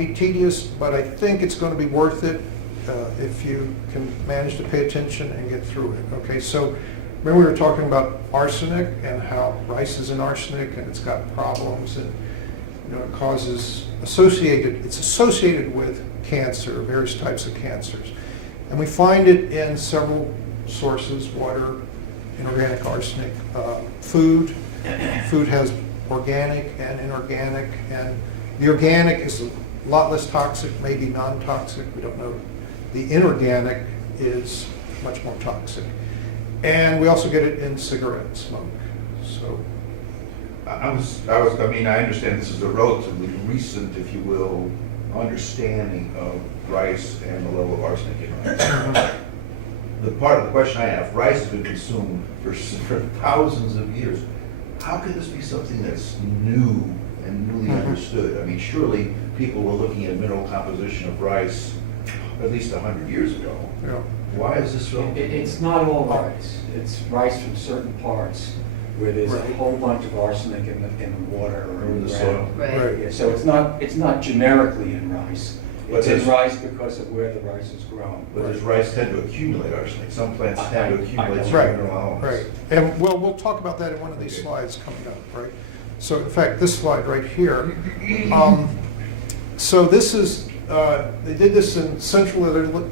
be tedious, but I think it's going to be worth it if you can manage to pay attention and get through it. Okay, so remember we were talking about arsenic and how rice is an arsenic and it's got problems, and it causes it's associated with cancer, various types of cancers. And we find it in several sources: water, inorganic arsenic, food. Food has organic and inorganic, and the organic is a lot less toxic, maybe non-toxic, we don't know. The inorganic is much more toxic. And we also get it in cigarette smoke. So I understand this is a relatively recent, if you will, understanding of rice and the level of arsenic in rice. The part of the question I have, rice has been consumed for thousands of years. How could this be something that's new and newly understood? I mean, surely people were looking at mineral composition of rice at least 100 years ago. Yeah. Why is this so? It's not all rice. It's rice from certain parts where there's a whole bunch of arsenic in the water or in the soil. Right. Yeah, so it's not generically in rice. It's in rice because of where the rice is grown. But does rice tend to accumulate arsenic? Some plants tend to accumulate some Right, mineral elements. right. And we'll talk about that in one of these slides coming up, right? So in fact, this slide right here. So this is, they did this in central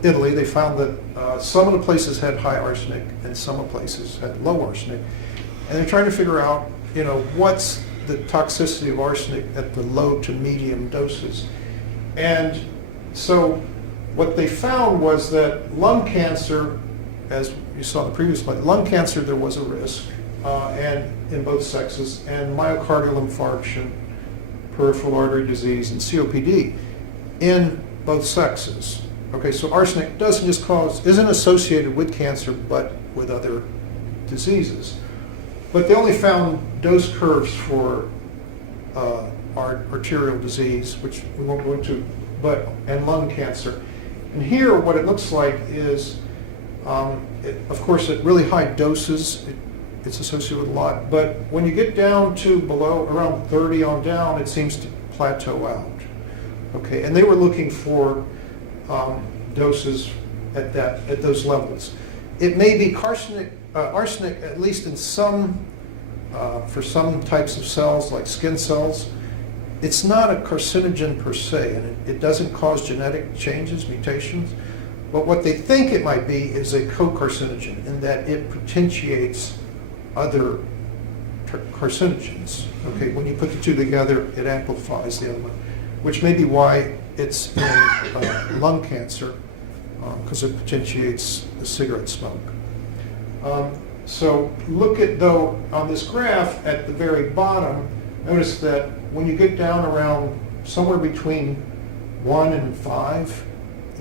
Italy. They found that some of the places had high arsenic and some of the places had low arsenic. And they're trying to figure out, what's the toxicity of arsenic at the low to medium doses. And so what they found was that lung cancer, as you saw in the previous slide, lung cancer, there was a risk, and in both sexes, and myocardial infarction, peripheral artery disease, and COPD in both sexes. Okay, so arsenic isn't associated with cancer, but with other diseases. But they only found dose curves for arterial disease, which we won't go into, and lung cancer. And here, what it looks like is, of course, at really high doses, it's associated with a lot. But when you get down to below around 30 on down, it seems to plateau out. Okay, and they were looking for doses at those levels. It may be arsenic, at least in some, for some types of cells, like skin cells. It's not a carcinogen per se, and it doesn't cause genetic changes, mutations. But what they think it might be is a co-carcinogen, in that it potentiates other carcinogens. Okay, when you put the two together, it amplifies the other one, which may be why it's in lung cancer, because it potentiates the cigarette smoke. So look at, though, on this graph at the very bottom, notice that when you get down around somewhere between 1 and 5,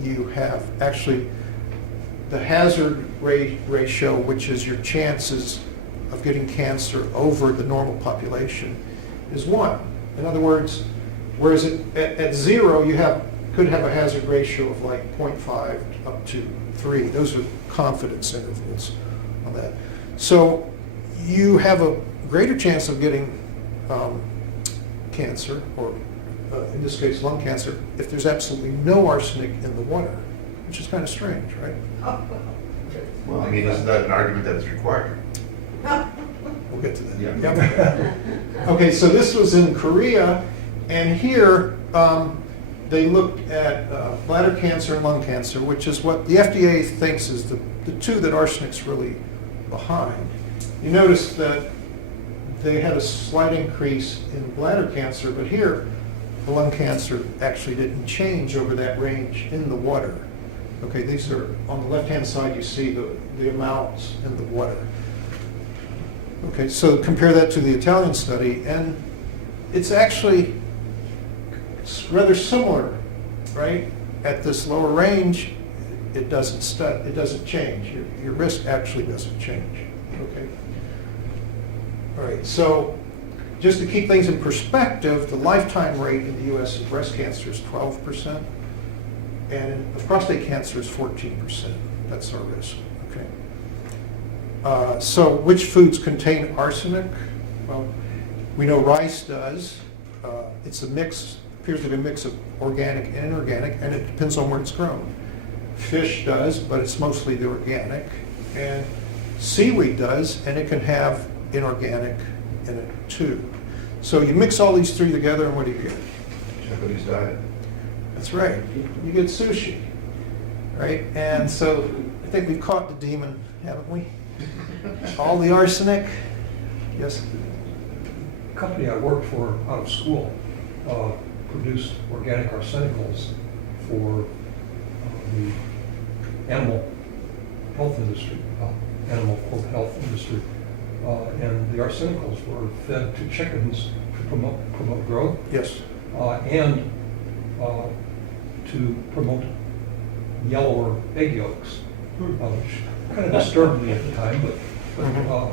you have actually the hazard ratio, which is your chances of getting cancer over the normal population, is 1. In other words, whereas at 0, you could have a hazard ratio of like 0.5 up to 3. Those are confidence intervals on that. So you have a greater chance of getting cancer, or in this case lung cancer, if there's absolutely no arsenic in the water, which is kind of strange, right? Well, I mean, isn't that an argument that it's required? We'll get to that. Yeah. Yep. Okay, so this was in Korea, and here they looked at bladder cancer and lung cancer, which is what the FDA thinks is the two that arsenic's really behind. You notice that they had a slight increase in bladder cancer, but here the lung cancer actually didn't change over that range in the water. Okay, these are, on the left-hand side, you see the amounts in the water. Okay, so compare that to the Italian study, and it's actually rather similar, right? At this lower range, it doesn't change. Your risk actually doesn't change. Okay. All right. So, just to keep things in perspective, the lifetime rate in the U.S. of breast cancer is 12%, and of prostate cancer is 14%. That's our risk. Okay. So, which foods contain arsenic? Well, we know rice does. It's a mix appears to be a mix of organic and inorganic, and it depends on where it's grown. Fish does, but it's mostly the organic, and seaweed does, and it can have inorganic in it too. So you mix all these three together, and what do you get? Japanese diet. That's right. You get sushi, right? And so I think we've caught the demon, haven't we? All the arsenic. Yes. The company I worked for out of school produced organic arsenicals for the animal health industry, animal health industry. And the arsenicals were fed to chickens to promote growth Yes. and to promote yellower egg yolks, which kind of disturbed me at the time, but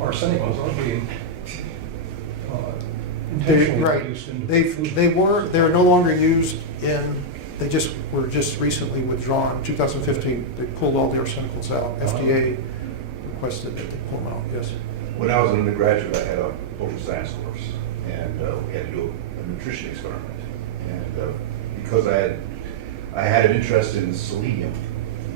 arsenicals are being intentionally Right. produced into food. They're no longer used in, they were just recently withdrawn. 2015, they pulled all the arsenicals out. FDA requested that they pull them out, yes. When I was an undergraduate, I had a poultry science course, and we had to do a nutrition experiment. And because I had an interest in selenium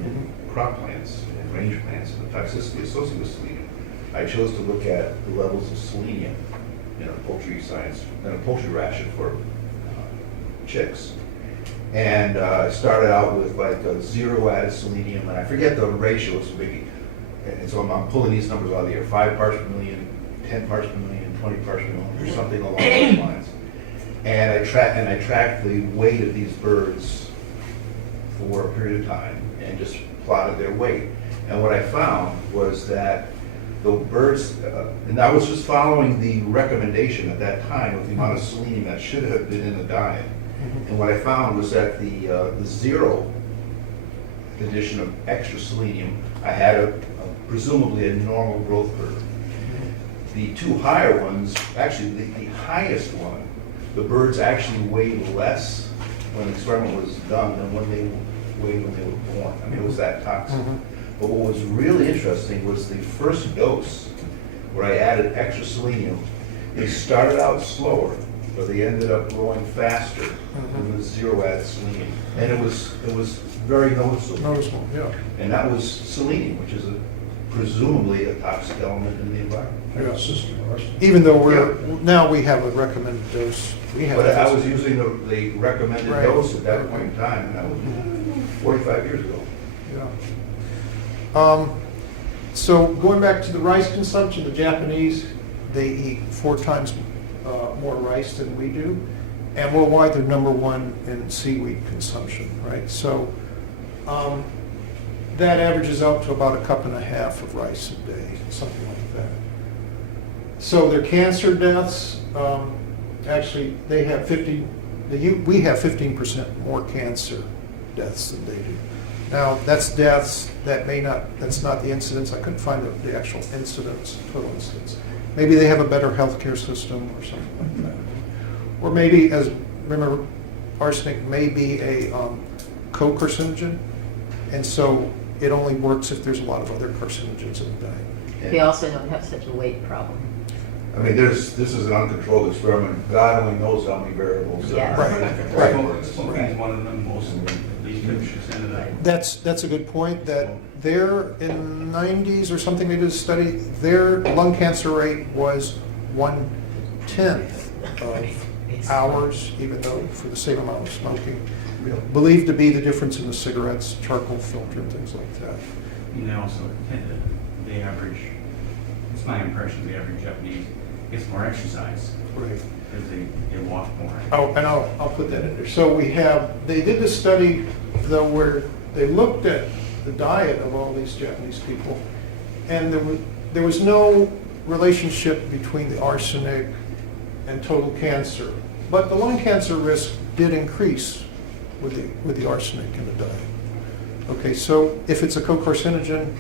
in crop plants and range plants and the toxicity associated with selenium, I chose to look at the levels of selenium in a poultry science, in a poultry ration for chicks. And I started out with like a 0 added selenium, and I forget the ratios, maybe. And so I'm pulling these numbers out of the air, 5 parts per million, 10 parts per million, 20 parts per million, or something along those lines. And I tracked the weight of these birds for a period of time and just plotted their weight. And what I found was that the birds, and I was just following the recommendation at that time of the amount of selenium that should have been in the diet. And what I found was that the 0 addition of extra selenium, I had presumably a normal growth curve. The 2 higher ones, actually the highest one, the birds actually weighed less when the experiment was done than when they weighed when they were born. I mean, it was that toxic. But what was really interesting was the first dose where I added extra selenium. They started out slower, but they ended up growing faster than the 0 added selenium. And it was very noticeable. Noticeable, yeah. And that was selenium, which is presumably a toxic element in the environment. Like a system of arsenic. Even though now we have a recommended dose. But I was using the recommended Right. dose at that point in time, and that was 45 years ago. Yeah. So going back to the rice consumption, the Japanese, they eat 4 times more rice than we do. And worldwide, they're #1 in seaweed consumption, right? So that averages out to about 1.5 cups of rice a day, something like that. So their cancer deaths, actually, they have we have 15% more cancer deaths than they do. Now, that's deaths, that's not the incidence. I couldn't find the actual incidence, total incidence. Maybe they have a better healthcare system or something like that. Or maybe, remember, arsenic may be a co-carcinogen, and so it only works if there's a lot of other carcinogens in the diet. We also don't have such a weight problem. I mean, this is an uncontrolled experiment. God only knows how many variables there Yes. are. Right. Smoking is one of them, most of them, at least 50% of that. That's a good point, that there in the 90s or something, they did a study, their lung cancer rate was 1/10 of ours, even though for the same amount of smoking. Believed to be the difference in the cigarettes, charcoal filter, and things like that. And they also tend to, the average, it's my impression, the average Japanese gets more exercise Right. because they walk more. Oh, and I'll put that in there. So they did this study, though, where they looked at the diet of all these Japanese people, and there was no relationship between the arsenic and total cancer. But the lung cancer risk did increase with the arsenic in the diet. Okay, so if it's a co-carcinogen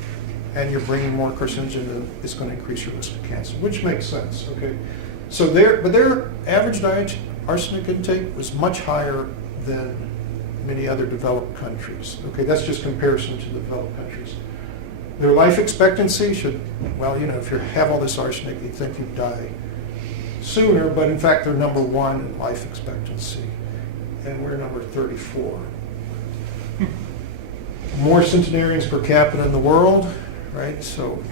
and you're bringing more carcinogen in, it's going to increase your risk of cancer, which makes sense, okay? So their average diet arsenic intake was much higher than many other developed countries. Okay, that's just comparison to the developed countries. Their life expectancy should, well, if you have all this arsenic, you'd think you'd die sooner, but in fact they're #1 in life expectancy. and we're number 34. More centenarians per capita in the world, right? So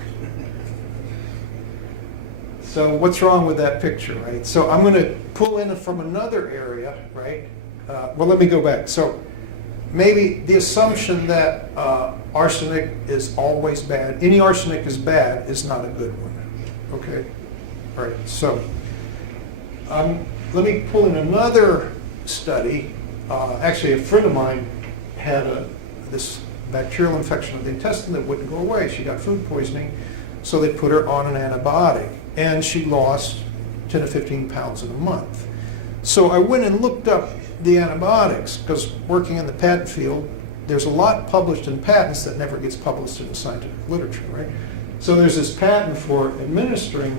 what's wrong with that picture, right? So I'm going to pull in from another area, right? Well, let me go back. So maybe the assumption that arsenic is always bad, any arsenic is bad, is not a good one, okay? All right, so let me pull in another study. Actually, a friend of mine had this bacterial infection of the intestine that wouldn't go away. She got food poisoning, so they put her on an antibiotic, and she lost 10 to 15 pounds in a month. So I went and looked up the antibiotics, because working in the patent field, there's a lot published in patents that never gets published in the scientific literature, right? So there's this patent for administering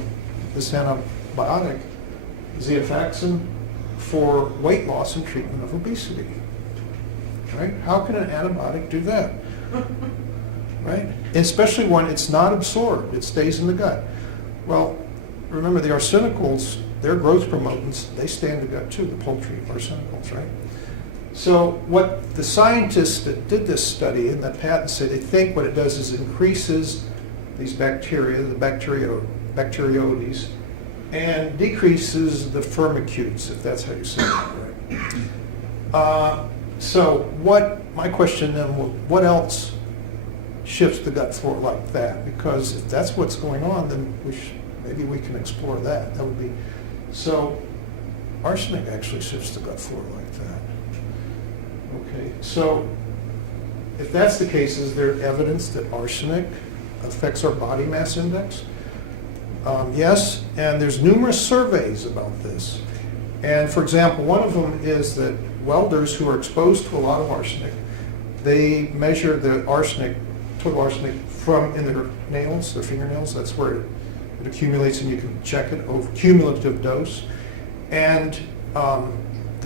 this antibiotic, zeafaxin, for weight loss and treatment of obesity. Right? How can an antibiotic do that? Right? Especially when it's not absorbed, it stays in the gut. Well, remember the arsenicals, they're growth promotants, they stay in the gut too, the poultry arsenicals, right? So what the scientists that did this study in that patent say, they think what it does is increases these bacteria, the bacteroides, and decreases the firmicutes, if that's how you say it, right? So my question then, what else shifts the gut flora like that? Because if that's what's going on, then maybe we can explore that. That would be, so arsenic actually shifts the gut flora like that. Okay, so if that's the case, is there evidence that arsenic affects our body mass index? Yes, and there's numerous surveys about this. And for example, one of them is that welders who are exposed to a lot of arsenic, they measure the total arsenic in their nails, their fingernails. That's where it accumulates, and you can check it over cumulative dose. And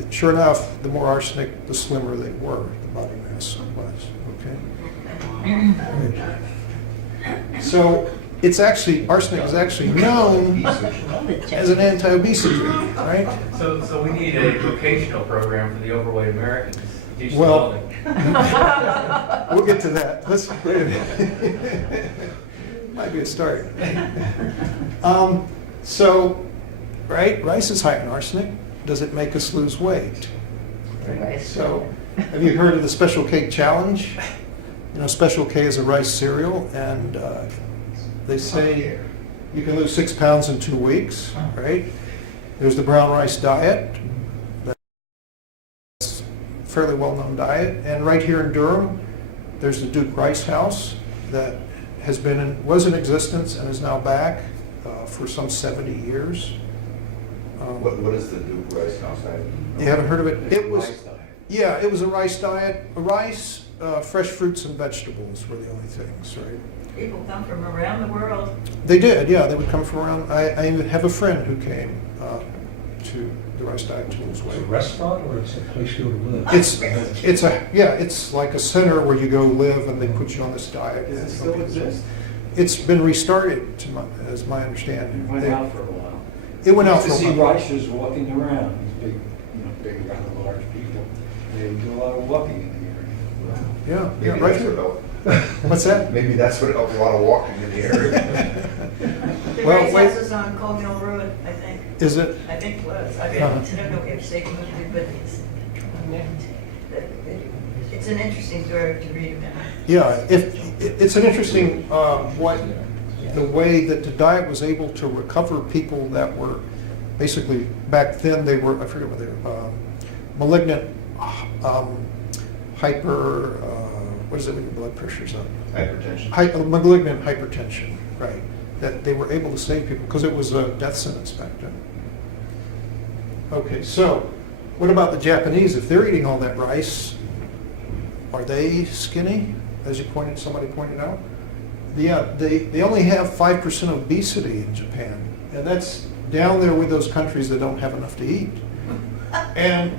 sure enough, the more arsenic, the slimmer they were, the body mass was. Okay. So arsenic is actually known as an anti-obesity, right? So we need a vocational program for the overweight Americans. Teach them Well, welding. we'll get to that. Might be a start. Right, rice is high in arsenic. Does it make us lose weight? Right. So, have you heard of the Special K challenge? You know, Special K is a rice cereal, and they say you can lose 6 pounds in 2 weeks, right? There's the brown rice diet. That's a fairly well-known diet. And right here in Durham, there's the Duke Rice House that was in existence and is now back for some 70 years. What is the Duke Rice House? You haven't heard of it? It's It a was, rice diet. yeah, it was a rice diet. Rice, fresh fruits and vegetables were the only things, right? People come from around the world. They did, yeah. They would come from around. I even have a friend who came to the rice diet to lose It's a weight. restaurant or it's a place you go to live? It's like a center where you go live and they put you on this diet. Does it still exist? It's been restarted, as my understanding. It went out for a while. It went out for To a see while. Reichers walking around, these big, rather large people. They do a lot of walking in the area. Yeah, Maybe right that's here. what helped. What's that? Maybe that's what helped, a lot of walking in the area. The Well, Rice wait. House is on Colgan Road, I think. Is it? I think it was. I Uh-huh. don't know if they moved it, but it's an interesting story to read about. Yeah, it's an interesting the way that the diet was able to recover people that were basically, back then they were, I forget what they were, malignant what is it when your blood pressure's up? Hypertension. Malignant hypertension, right. That they were able to save people because it was a death sentence back then. Okay, so what about the Japanese? If they're eating all that rice, are they skinny, as somebody pointed out? Yeah, they only have 5% obesity in Japan, and that's down there with those countries that don't have enough to eat. And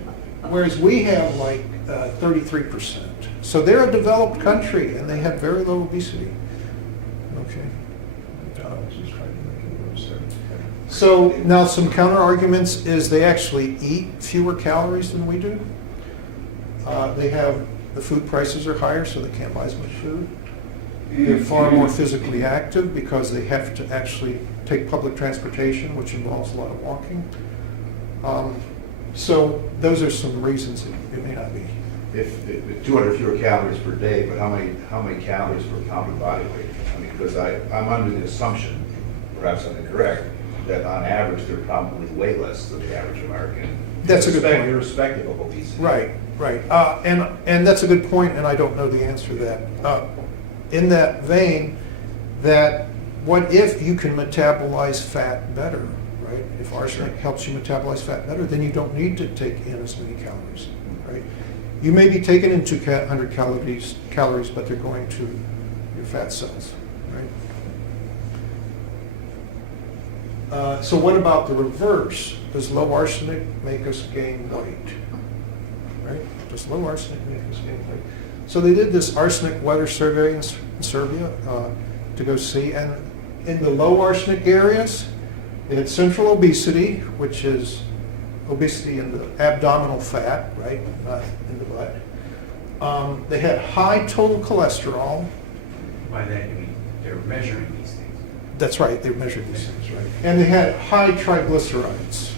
whereas we have like 33%. So they're a developed country, and they have very low obesity. Okay. So now some counter arguments is they actually eat fewer calories than we do. They have, the food prices are higher, so they can't buy as much food. They're far more physically active because they have to actually take public transportation, which involves a lot of walking. So those are some reasons it may not be. If 200 fewer calories per day, but how many calories per pound of body weight? I mean, because I'm under the assumption, perhaps I'm incorrect, that on average, they're probably way less than the average American. That's a good point. Irrespective of obesity. Right. And that's a good point, and I don't know the answer to that. In that vein, that what if you can metabolize fat better, right? If arsenic helps you metabolize fat better, then you don't need to take in as many calories, right? You may be taking in 200 calories, but they're going to your fat cells, right? So what about the reverse? Does low arsenic make us gain weight? Right? Does low arsenic make us gain weight? So they did this arsenic weather survey in Serbia to go see, and in the low arsenic areas, they had central obesity, which is obesity in the abdominal fat, right, not in the butt. They had high total cholesterol. By that, you mean they're measuring these things. That's right, they measured these things, right? And they had high triglycerides,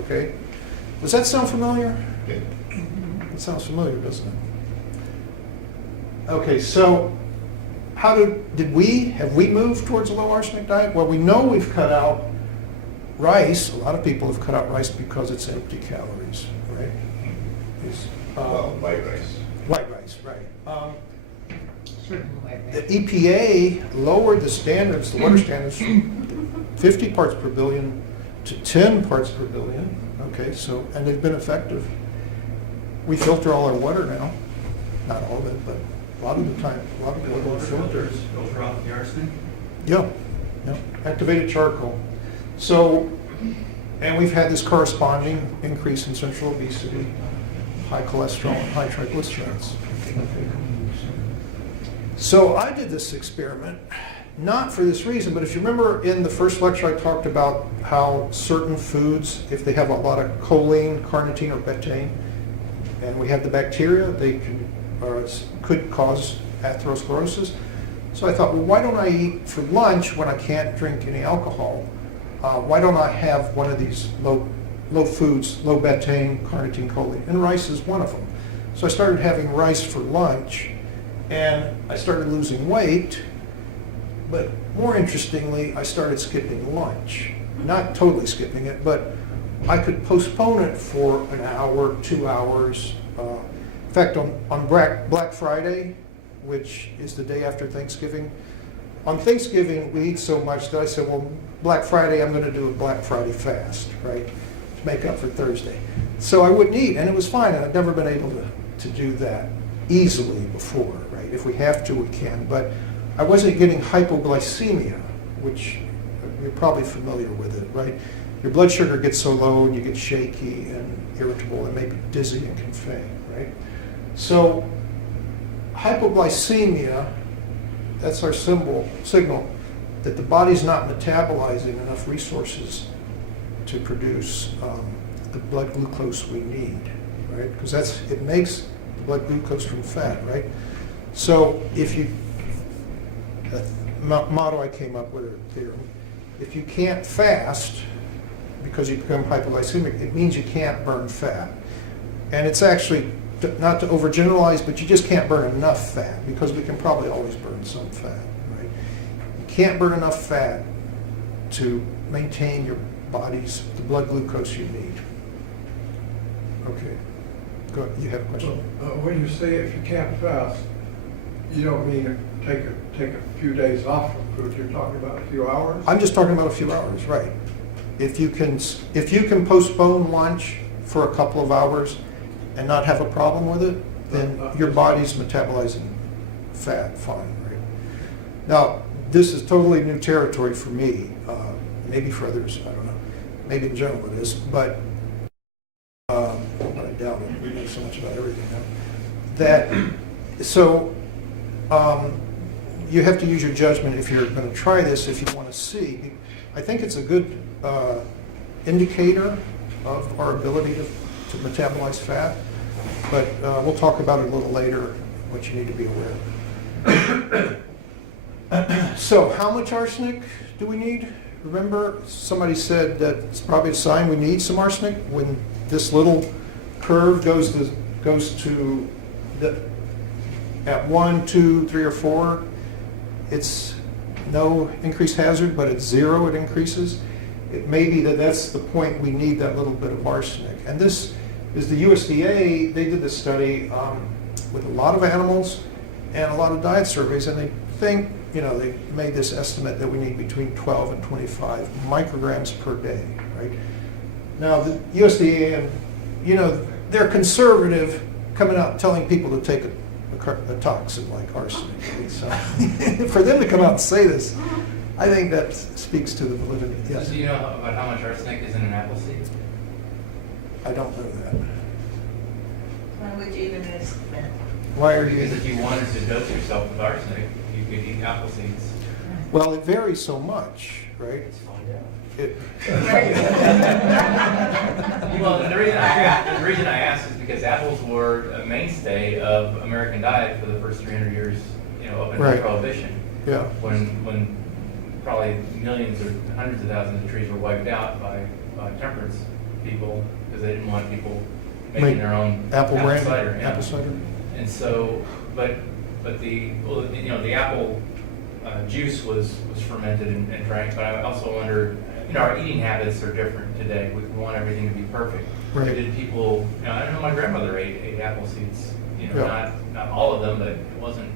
okay? Does that sound familiar? Yeah. It sounds familiar, doesn't it? Okay, so have we moved towards a low arsenic diet? Well, we know we've cut out rice. A lot of people have cut out rice because it's empty calories, right? Well, white rice. White rice, right. Certain way, The right? EPA lowered the standards, the water standards, from 50 parts per billion to 10 parts per billion. Okay, so, and they've been effective. We filter all our water now. Not all of it, but a lot of the time, a lot of the water we filter. Filter off the arsenic? Yeah, activated charcoal. So, and we've had this corresponding increase in central obesity, high cholesterol, and high triglycerides. So I did this experiment, not for this reason, but if you remember in the first lecture I talked about how certain foods, if they have a lot of choline, carnitine, or betaine, and we have the bacteria, they could cause atherosclerosis. So I thought, well, why don't I eat for lunch when I can't drink any alcohol? Why don't I have one of these low foods, low betaine, carnitine, choline? And rice is one of them. So I started having rice for lunch, and I started losing weight, but more interestingly, I started skipping lunch. Not totally skipping it, but I could postpone it for an hour, 2 hours. In fact, on Black Friday, which is the day after Thanksgiving, on Thanksgiving we eat so much that I said, well, Black Friday I'm going to do a Black Friday fast, right, to make up for Thursday. So I wouldn't eat, and it was fine, and I've never been able to do that easily before, right? If we have to, we can, but I wasn't getting hypoglycemia, which you're probably familiar with it, right? Your blood sugar gets so low and you get shaky and irritable and maybe dizzy and can faint, right? So hypoglycemia, that's our signal that the body's not metabolizing enough resources to produce the blood glucose we need, right? Because it makes the blood glucose from fat, right? So if you, the motto I came up with, or theorem, if you can't fast because you become hypoglycemic, it means you can't burn fat. And it's actually, not to overgeneralize, but you just can't burn enough fat, because we can probably always burn some fat, right? You can't burn enough fat to maintain your body's, the blood glucose you need. Okay, go ahead. You have a question? When you say if you can't fast, you don't mean take a few days off from food, you're talking about a few hours? I'm just talking about a few hours, right? If you can postpone lunch for a couple of hours and not have a problem with it, then your body's metabolizing fat fine, right? Now, this is totally new territory for me, maybe for others, I don't know. Maybe in general it is, but I doubt it. We know so much about everything now. You have to use your judgment if you're going to try this, if you want to see. I think it's a good indicator of our ability to metabolize fat. but we'll talk about it a little later, what you need to be aware of. So how much arsenic do we need? Remember, somebody said that it's probably a sign we need some arsenic when this little curve goes to at 1, 2, 3, or 4. It's no increased hazard, but at 0 it increases. It may be that that's the point we need that little bit of arsenic. And this is the USDA. They did this study with a lot of animals and a lot of diet surveys, and they think, they made this estimate that we need between 12 and 25 micrograms per day, right? Now, the USDA, and they're conservative, coming out telling people to take a toxin like arsenic. So for them to come out and say this, I think that speaks to the validity. Yes. Do you know about how much arsenic is in an apple seed? I don't know that. Why would you even ask that? Why are Because you? if you wanted to dose yourself with arsenic, you could eat apple seeds. Well, it varies so much, right? Let's find out. It, Well, the reason I asked is because apples were a mainstay of American diet for the first 300 years, up until Right. Prohibition, yeah. when probably millions or hundreds of thousands of trees were wiped out by temperance people because they didn't want people making Make their own Apple brand, cider. Yeah. apple cider. And so, but the apple juice was fermented and drank. But I also wonder, our eating habits are different today. We want everything to be perfect. Right. Did people? I don't know. My grandmother ate apple seeds. Yeah. Not all of them, but it wasn't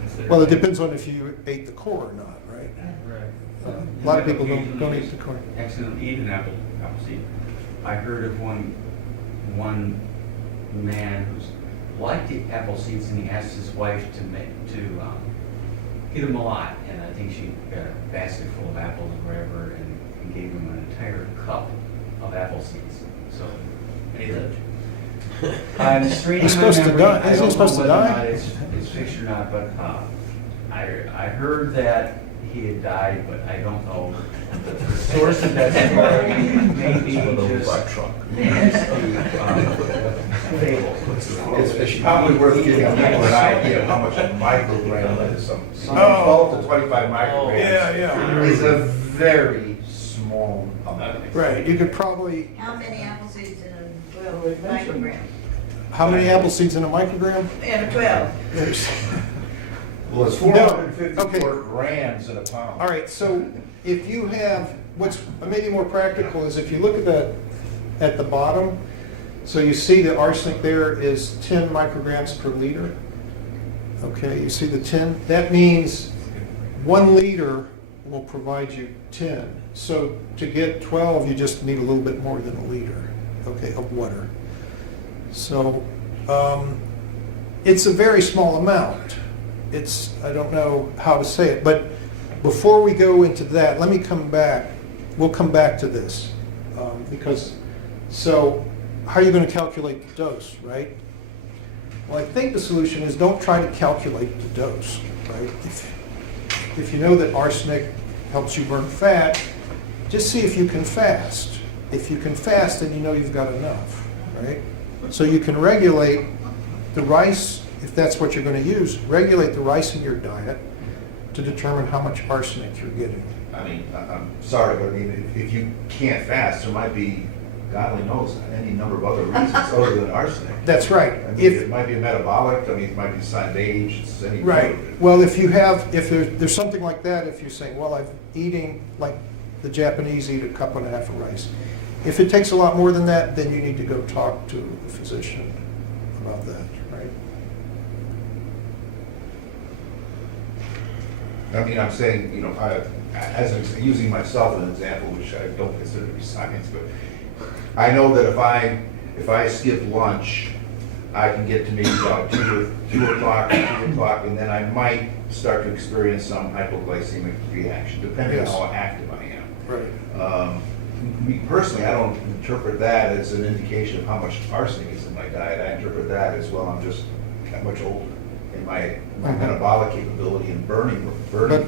considered. Well, it depends on if you ate the core or not, right? Right. A lot of people don't eat the core. Accidentally eat an apple seed. I heard of one man who's liked the apple seeds, and he asked his wife to get him a lot, and I think she got a basket full of apples or whatever, and gave him an entire cup of apple seeds. So, and he lived. I'm just reading He's my supposed to memory. die. I Isn't he don't know supposed to whether or die? not it's fixed or not, but I heard that he had died, but I don't know the source of that story. Maybe just fable. It's probably worth giving people an idea of how much a microgram is. Some Oh. 12 to 25 micrograms. Yeah. Is a very small amount. Right, you could probably, How many apple seeds in a Well, 12 they mentioned- microgram? how many apple seeds in a microgram? In a 12. There's, Well, it's No, 454 grams in a pound. all right, so if you have, what's maybe more practical is if you look at that, at the bottom, so you see the arsenic there is 10 micrograms per liter. Okay, you see the 10? That means 1 liter will provide you 10. So to get 12, you just need a little bit more than a liter, okay, of water. So it's a very small amount. I don't know how to say it, but before we go into that, let me come back. We'll come back to this so how are you going to calculate the dose, right? Well, I think the solution is don't try to calculate the dose, right? If you know that arsenic helps you burn fat, just see if you can fast. If you can fast, then you know you've got enough, right? So you can regulate the rice, if that's what you're going to use, regulate the rice in your diet to determine how much arsenic you're getting. I mean, I'm sorry, but I mean, if you can't fast, there might be, God only knows, any number of other reasons other than arsenic. That's right. I mean, it might be a metabolic, I mean, it might be sign of age, it's any. Right. Well, if there's something like that, if you're saying, well, I'm eating, like the Japanese eat 1.5 cups of rice. If it takes a lot more than that, then you need to go talk to a physician about that, right? I mean, I'm saying, using myself as an example, which I don't consider to be science, but I know that if I skip lunch, I can get to maybe about 2 o'clock, 3 o'clock, and then I might start to experience some hypoglycemic reaction, depending on Yes. how active I am. Right. Me personally, I don't interpret that as an indication of how much arsenic is in my diet. I interpret that as, well, I'm just that much older, and my metabolic capability in burning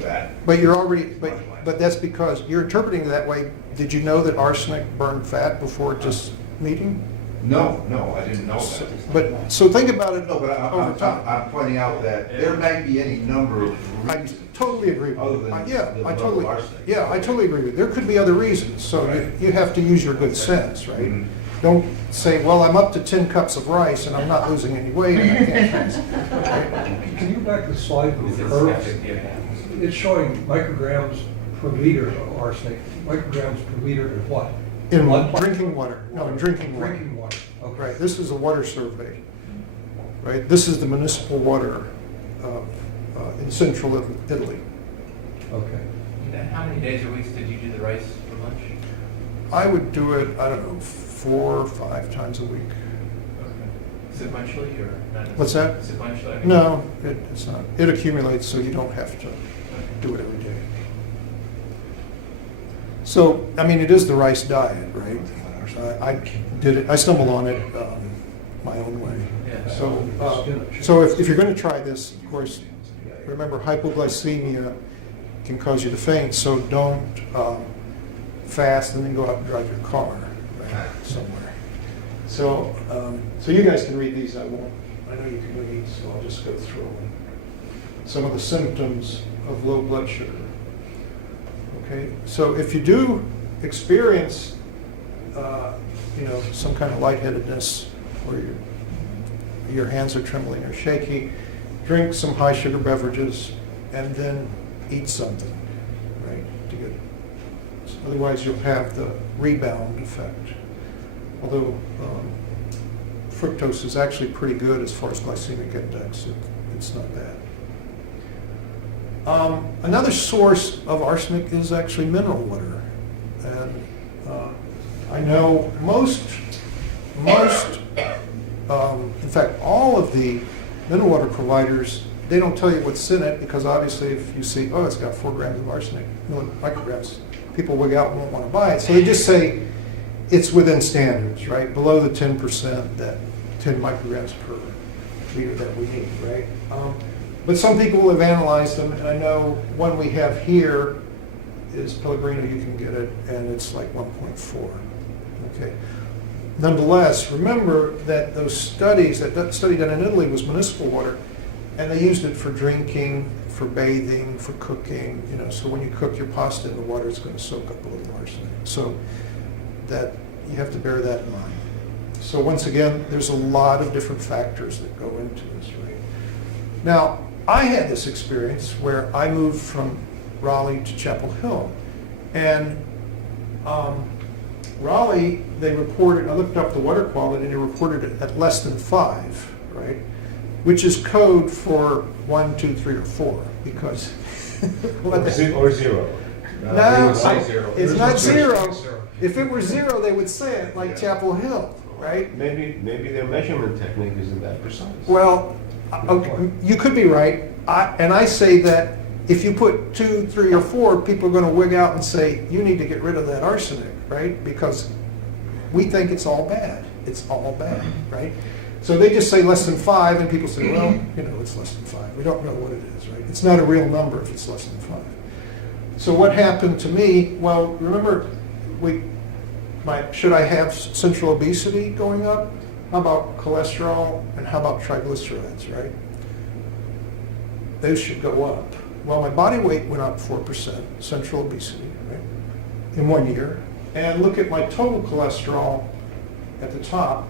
fat. But you're already, but that's because you're interpreting it that way. Did you know that arsenic burned fat before just meeting? No, I didn't know that. But, so think about it No, but over time. I'm pointing out that there might be any number of I reasons. totally agree Other with you. than Yeah, the I level totally, of arsenic. yeah, I totally agree with you. There could be other reasons, so you have to use your good sense, right? Mhm. Don't say, well, I'm up to 10 cups of rice and I'm not losing any weight and I can't fast. Can you go back to the slide with the It's curves? yeah. It's showing micrograms per liter of arsenic, micrograms per liter of what? In Blood? drinking water, no, in drinking water. Drinking water, okay. Right, this is a water survey, right? This is the municipal water in central Italy. Okay. And how many days or weeks did you do the rice for lunch? I would do it, I don't know, 4 or 5 times a week. Okay. Sequentially or not? What's that? Sequentially? I mean- No, it's not. It accumulates, so you don't have to do it every day. So, I mean, it is the rice diet, right? I did it, I stumbled on it my own way. Yeah. So if you're going to try this, of course, remember hypoglycemia can cause you to faint, so don't fast and then go out and drive your car right, somewhere. So you guys can read these, I won't. I know you can read, so I'll just go through some of the symptoms of low blood sugar. Okay, so if you do experience, some kind of lightheadedness, or your hands are trembling or shaky, drink some high sugar beverages, and then eat something, right? To get, otherwise, you'll have the rebound effect. Although fructose is actually pretty good as far as glycemic index, it's not bad. Another source of arsenic is actually mineral water, and I know most, in fact, all of the mineral water providers, they don't tell you what's in it because obviously if you see, oh, it's got 4 grams of arsenic, micrograms, people wig out and won't want to buy it. So they just say it's within standards, right? Below the 10%, that 10 micrograms per liter that we need, right? But some people have analyzed them, and I know one we have here is Pellegrino, you can get it, and it's like 1.4. Okay. Nonetheless, remember that those studies, that study done in Italy was municipal water, and they used it for drinking, for bathing, for cooking, so when you cook your pasta in the water, it's going to soak up a little arsenic. So that you have to bear that in mind. So once again, there's a lot of different factors that go into this, right? Now, I had this experience where I moved from Raleigh to Chapel Hill, and Raleigh, they reported, I looked up the water quality, and they reported it at less than 5, right? Which is code for 1, 2, 3, or 4, because... Or 0. No, They would say 0. it's not 0. If it were 0, they would say it like Chapel Hill, right? Maybe their measurement technique isn't that precise. Well, okay, you could be right. I say that if you put 2, 3, or 4, people are going to wig out and say, you need to get rid of that arsenic, right? Because we think it's all bad. It's all bad, right? So they just say less than 5, and people say, well, it's less than 5. We don't know what it is, right? It's not a real number if it's less than 5. So what happened to me, well, remember, should I have central obesity going up? How about cholesterol, and how about triglycerides, right? Those should go up. Well, my body weight went up 4%, central obesity, right, in 1 year. And look at my total cholesterol at the top,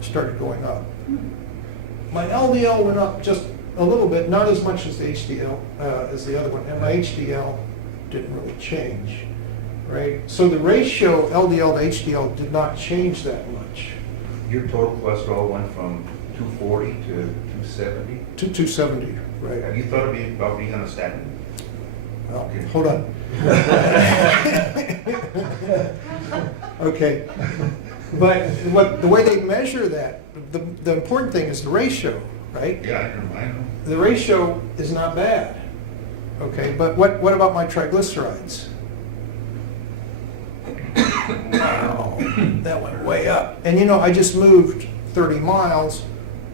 started going up. My LDL went up just a little bit, not as much as the HDL, as the other one, and my HDL didn't really change, right? So the ratio LDL to HDL did not change that much. Your total cholesterol went from 240 to 270? To 270, right? Have you thought about being on a statin? Well, hold on. Okay. But the way they measure that, the important thing is the ratio, right? Yeah, I know. The ratio is not bad. Okay, but what about my triglycerides? Wow, that went way up. And I just moved 30 miles.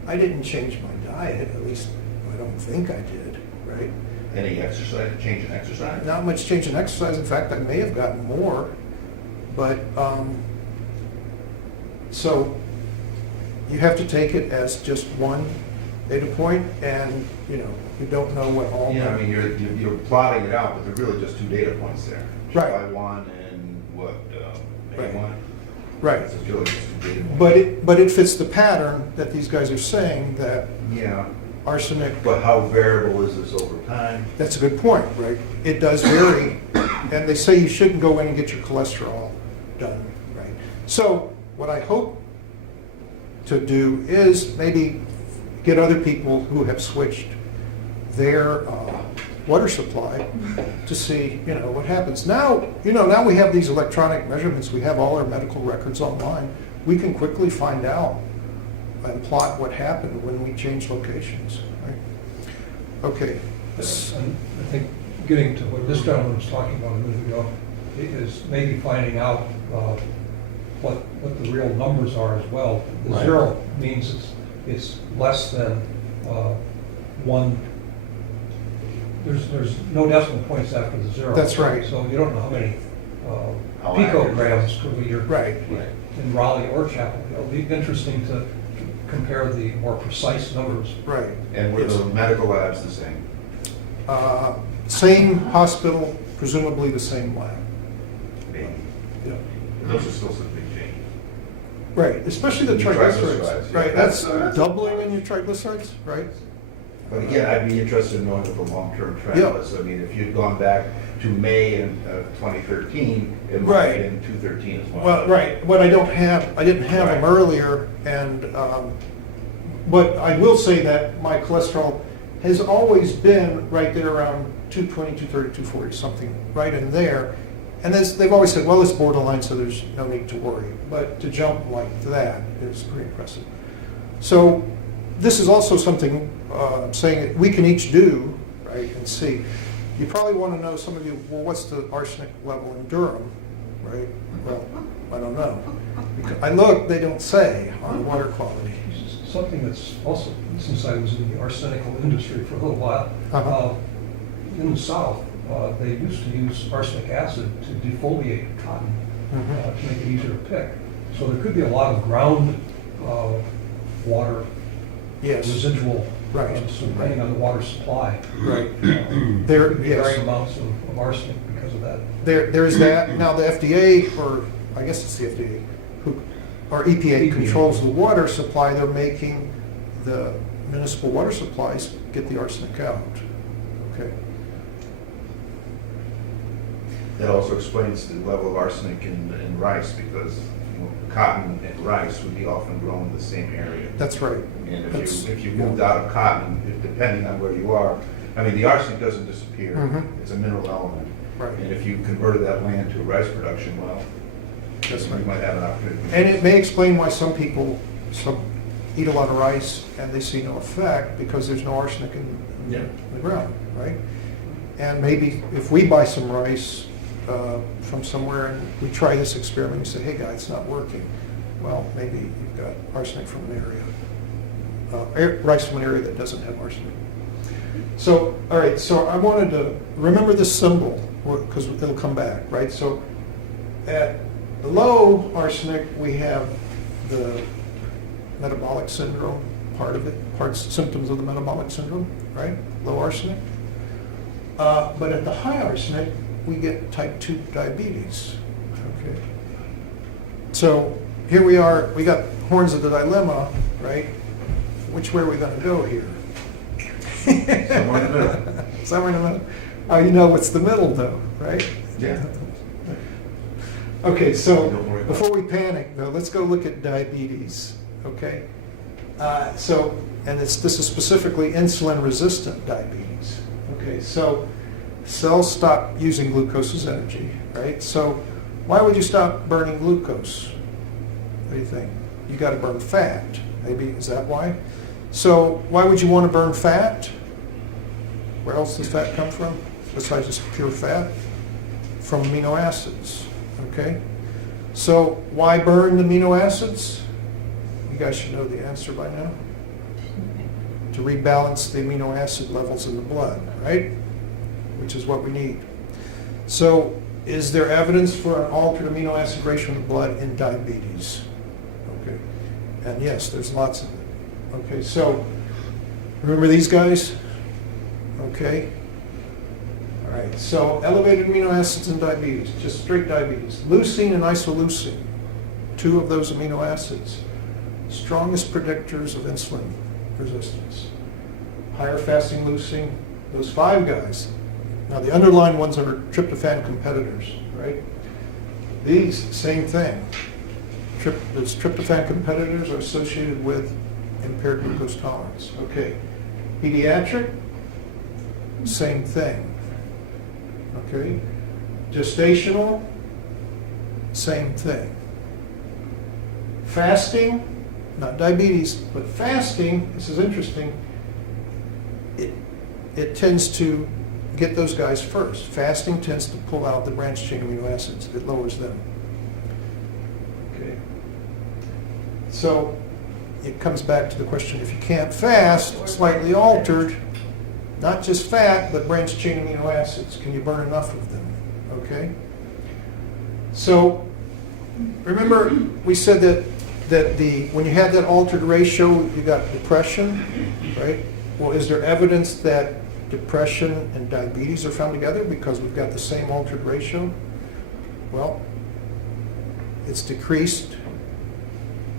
I didn't change my diet, at least I don't think I did, right? Any exercise, change in exercise? Not much change in exercise. In fact, I may have gotten more. But, so you have to take it as just one data point, and, you know, you don't know what all. Yeah, I mean, you're plotting it out, but they're really just 2 data points there. Right. July 1 and what, May Right. 1? Right. It's really just 2 data points. But it fits the pattern that these guys are saying, that Yeah, arsenic, but how variable is this over time? that's a good point, right? It does vary, and they say you shouldn't go in and get your cholesterol done, right? So what I hope to do is maybe get other people who have switched their water supply to see, you know, what happens. Now, you know, now we have these electronic measurements, we have all our medical records online. We can quickly find out and plot what happened when we change locations, right? Okay. And I think getting to what this gentleman was talking about a minute ago is maybe finding out what the real numbers are as well. The Right. 0 means it's less than 1. There's no decimal points after the 0. That's right. So you don't know how many How picograms per liter Right. in Raleigh or Chapel Hill. It'll be interesting to compare the more precise numbers. Right. And were the medical labs the same? Same hospital, presumably the same lab. Maybe. Yeah. Those are still some big changes. Right, especially the The triglycerides. triglycerides, yeah. Right, that's That's- doubling in your triglycerides, right? But again, I'd be interested in knowing what the long-term trend Yeah. was. I mean, if you'd gone back to May of 2013, it might Right. have been 213 as well. Well, right, what I didn't have them Right. earlier, and, but I will say that my cholesterol has always been right there around 220, 230, 240, something right in there. And they've always said, well, it's borderline, so there's no need to worry. But to jump like that is pretty impressive. So this is also something saying that we can each do, right, and see. You probably want to know, some of you, well, what's the arsenic level in Durham, right? Well, I don't know. I look, they don't say on water quality. Something that's also, since I was in the arsenical industry for a little while, Uh-huh. in the South, they used to use arsenic acid to defoliate cotton to make it easier to pick. So there could be a lot of ground water Yes, residual, Right. so depending on the water supply. right. There There, could be yes. varying amounts of arsenic because of that. There is that. Now, the FDA, or I guess it's the FDA, or EPA controls the water supply. They're making the municipal water supplies get the arsenic out. Okay. That also explains the level of arsenic in rice, because you know, cotton and rice would be often grown in the same area. That's right. And That's- if you moved out of cotton, depending on where you are, I mean, the arsenic doesn't disappear. Mhm. It's a mineral element. Right. And if you converted that land to rice production, well, That's you right. might have an opportunity. And it may explain why some people eat a lot of rice and they see no effect, because there's no arsenic in Yeah. the ground, right? And maybe if we buy some rice from somewhere and we try this experiment and say, hey guys, it's not working. Well, maybe you've got arsenic from an area, rice from an area that doesn't have arsenic. So, all right, so I wanted to remember this symbol, because it'll come back, right? So at the low arsenic, we have the metabolic syndrome, part of it, symptoms of the metabolic syndrome, right? Low arsenic. But at the high arsenic, we get type 2 diabetes. Okay. So here we are, we got horns of the dilemma, right? Which way are we going to go here? Somewhere in the middle. Somewhere in the middle. Oh, you know what's the middle though, right? Yeah. Okay, so Don't worry about before it. we panic though, let's go look at diabetes, okay? This is specifically insulin resistant diabetes. Okay, so cells stop using glucose as energy, right? So why would you stop burning glucose? What do you think? You got to burn fat. Maybe, is that why? So why would you want to burn fat? Where else does fat come from besides just pure fat? From amino acids, okay? So why burn the amino acids? You guys should know the answer by now. To rebalance the amino acid levels in the blood, right? Which is what we need. So is there evidence for an altered amino acid ratio in the blood in diabetes? Okay. And yes, there's lots of it. Okay, so remember these guys? Okay. All right, so elevated amino acids in diabetes, just straight diabetes. Leucine and isoleucine, two of those amino acids, strongest predictors of insulin resistance. Higher fasting leucine, those five guys. Now the underlying ones are tryptophan competitors, right? These, same thing. Those tryptophan competitors are associated with impaired glucose tolerance. Okay. Pediatric, same thing. Okay. Gestational, same thing. Fasting, not diabetes, but fasting, this is interesting, it tends to get those guys first. Fasting tends to pull out the branched chain amino acids. It lowers them. Okay. So it comes back to the question, if you can't fast, slightly altered, not just fat, but branched chain amino acids, can you burn enough of them? Okay. So remember we said that when you had that altered ratio, you got depression, right? Well, is there evidence that depression and diabetes are found together because we've got the same altered ratio? Well, it's decreased.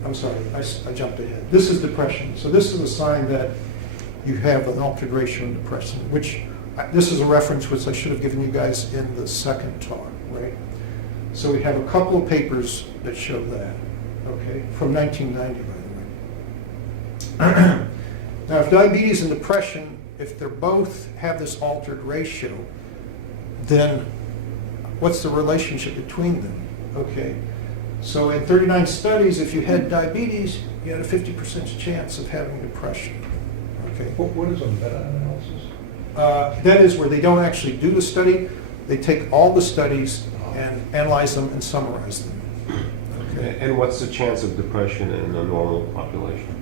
I'm sorry, I jumped ahead. This is depression. So this is a sign that you have an altered ratio in depression, which this is a reference which I should have given you guys in the second talk, right? So we have a couple of papers that show that, okay, from 1990, by the way. Now, if diabetes and depression, if they both have this altered ratio, then what's the relationship between them? Okay, so in 39 studies, if you had diabetes, you had a 50% chance of having depression. Okay. What is a meta-analysis? That is where they don't actually do the study. They take all the studies and analyze them and summarize them. Okay. And what's the chance of depression in a normal population?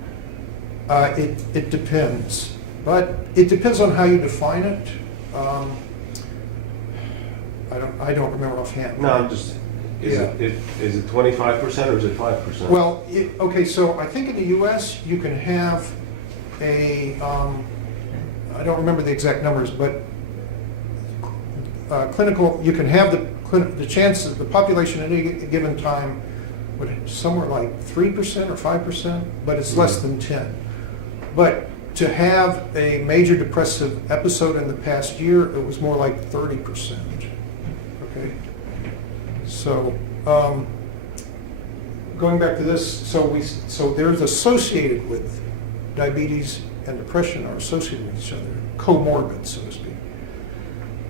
It depends, but it depends on how you define it. I don't remember offhand. No, I'm just, is it 25% or is it 5%? Well, okay, so I think in the U.S. you can have I don't remember the exact numbers, but clinical, you can have the chances, the population at any given time, somewhere like 3% or 5%, but it's less than 10. But to have a major depressive episode in the past year, it was more like 30%. Okay, so going back to this, so there's associated with diabetes and depression are associated with each other, comorbid, so to speak.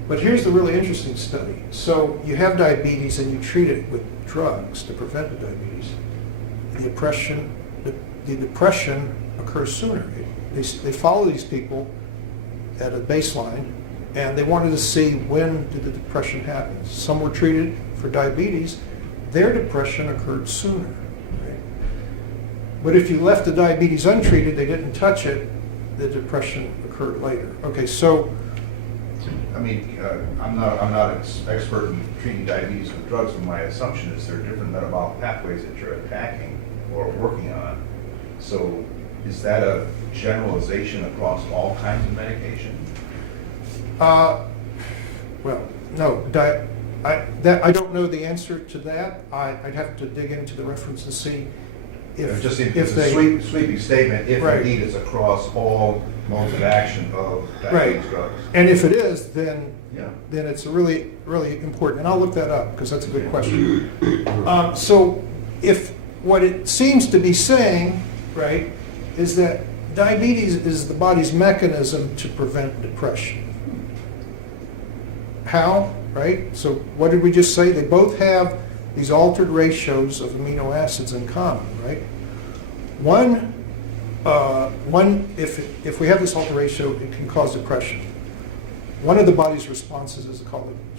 But here's the really interesting study. So you have diabetes and you treat it with drugs to prevent the diabetes. The depression occurs sooner. They follow these people at a baseline, and they wanted to see when did the depression happen. Some were treated for diabetes. Their depression occurred sooner. Right? But if you left the diabetes untreated, they didn't touch it, the depression occurred later. Okay, so I mean, I'm not an expert in treating diabetes with drugs, but my assumption is there are different metabolic pathways that you're attacking or working on. So is that a generalization across all kinds of medication? Well, no. I don't know the answer to that. I'd have to dig into the reference and see if Just if it's they a sweeping statement, if Right. indeed it's across all modes of action of diabetes Right. drugs. And if it is, then Yeah. it's really, really important. And I'll look that up because that's a good question. So if what it seems to be saying, right, is that diabetes is the body's mechanism to prevent depression. How, right? So what did we just say? They both have these altered ratios of amino acids in common, right? One, if we have this altered ratio, it can cause depression. One of the body's responses is to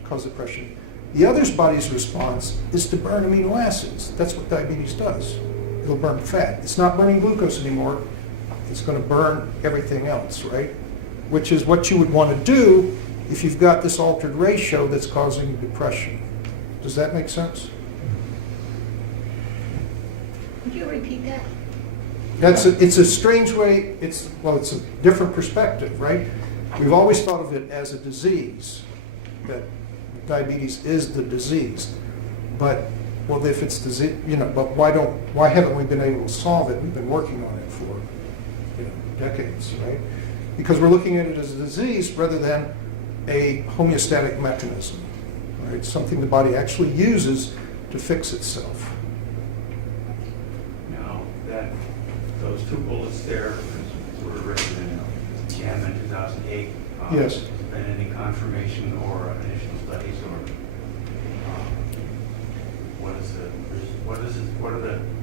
cause depression. The other's body's response is to burn amino acids. That's what diabetes does. It'll burn fat. It's not burning glucose anymore. It's going to burn everything else, right? Which is what you would want to do if you've got this altered ratio that's causing depression. Does that make sense? Would you repeat that? It's a strange way, it's a different perspective, right? We've always thought of it as a disease, that diabetes is the disease. But, well, if it's disease, but why haven't we been able to solve it? We've been working on it for, decades, right? Because we're looking at it as a disease rather than a homeostatic mechanism, right? Something the body actually uses to fix itself. Now, those two bullets there were written in JAMA in 2008. Yes. Has there been any confirmation or initial studies or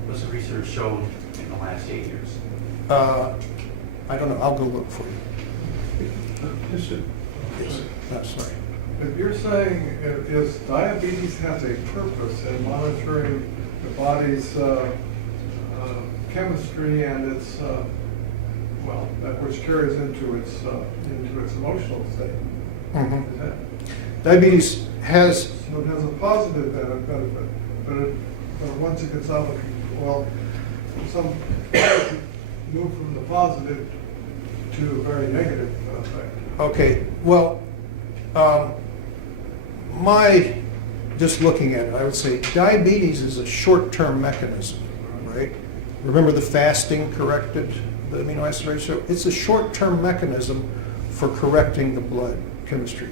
what's the research shown in the last 8 years? I don't know, I'll go look for you. Yes. No, sorry. If you're saying is diabetes has a purpose in monitoring the body's chemistry and its, which carries into its emotional state. Mhm. Is that- Diabetes has, So it has a positive benefit, but once it gets out of, some move from the positive to a very negative effect. okay, well, just looking at it, I would say diabetes is a short-term mechanism, right? Remember the fasting corrected the amino acid ratio? It's a short-term mechanism for correcting the blood chemistry.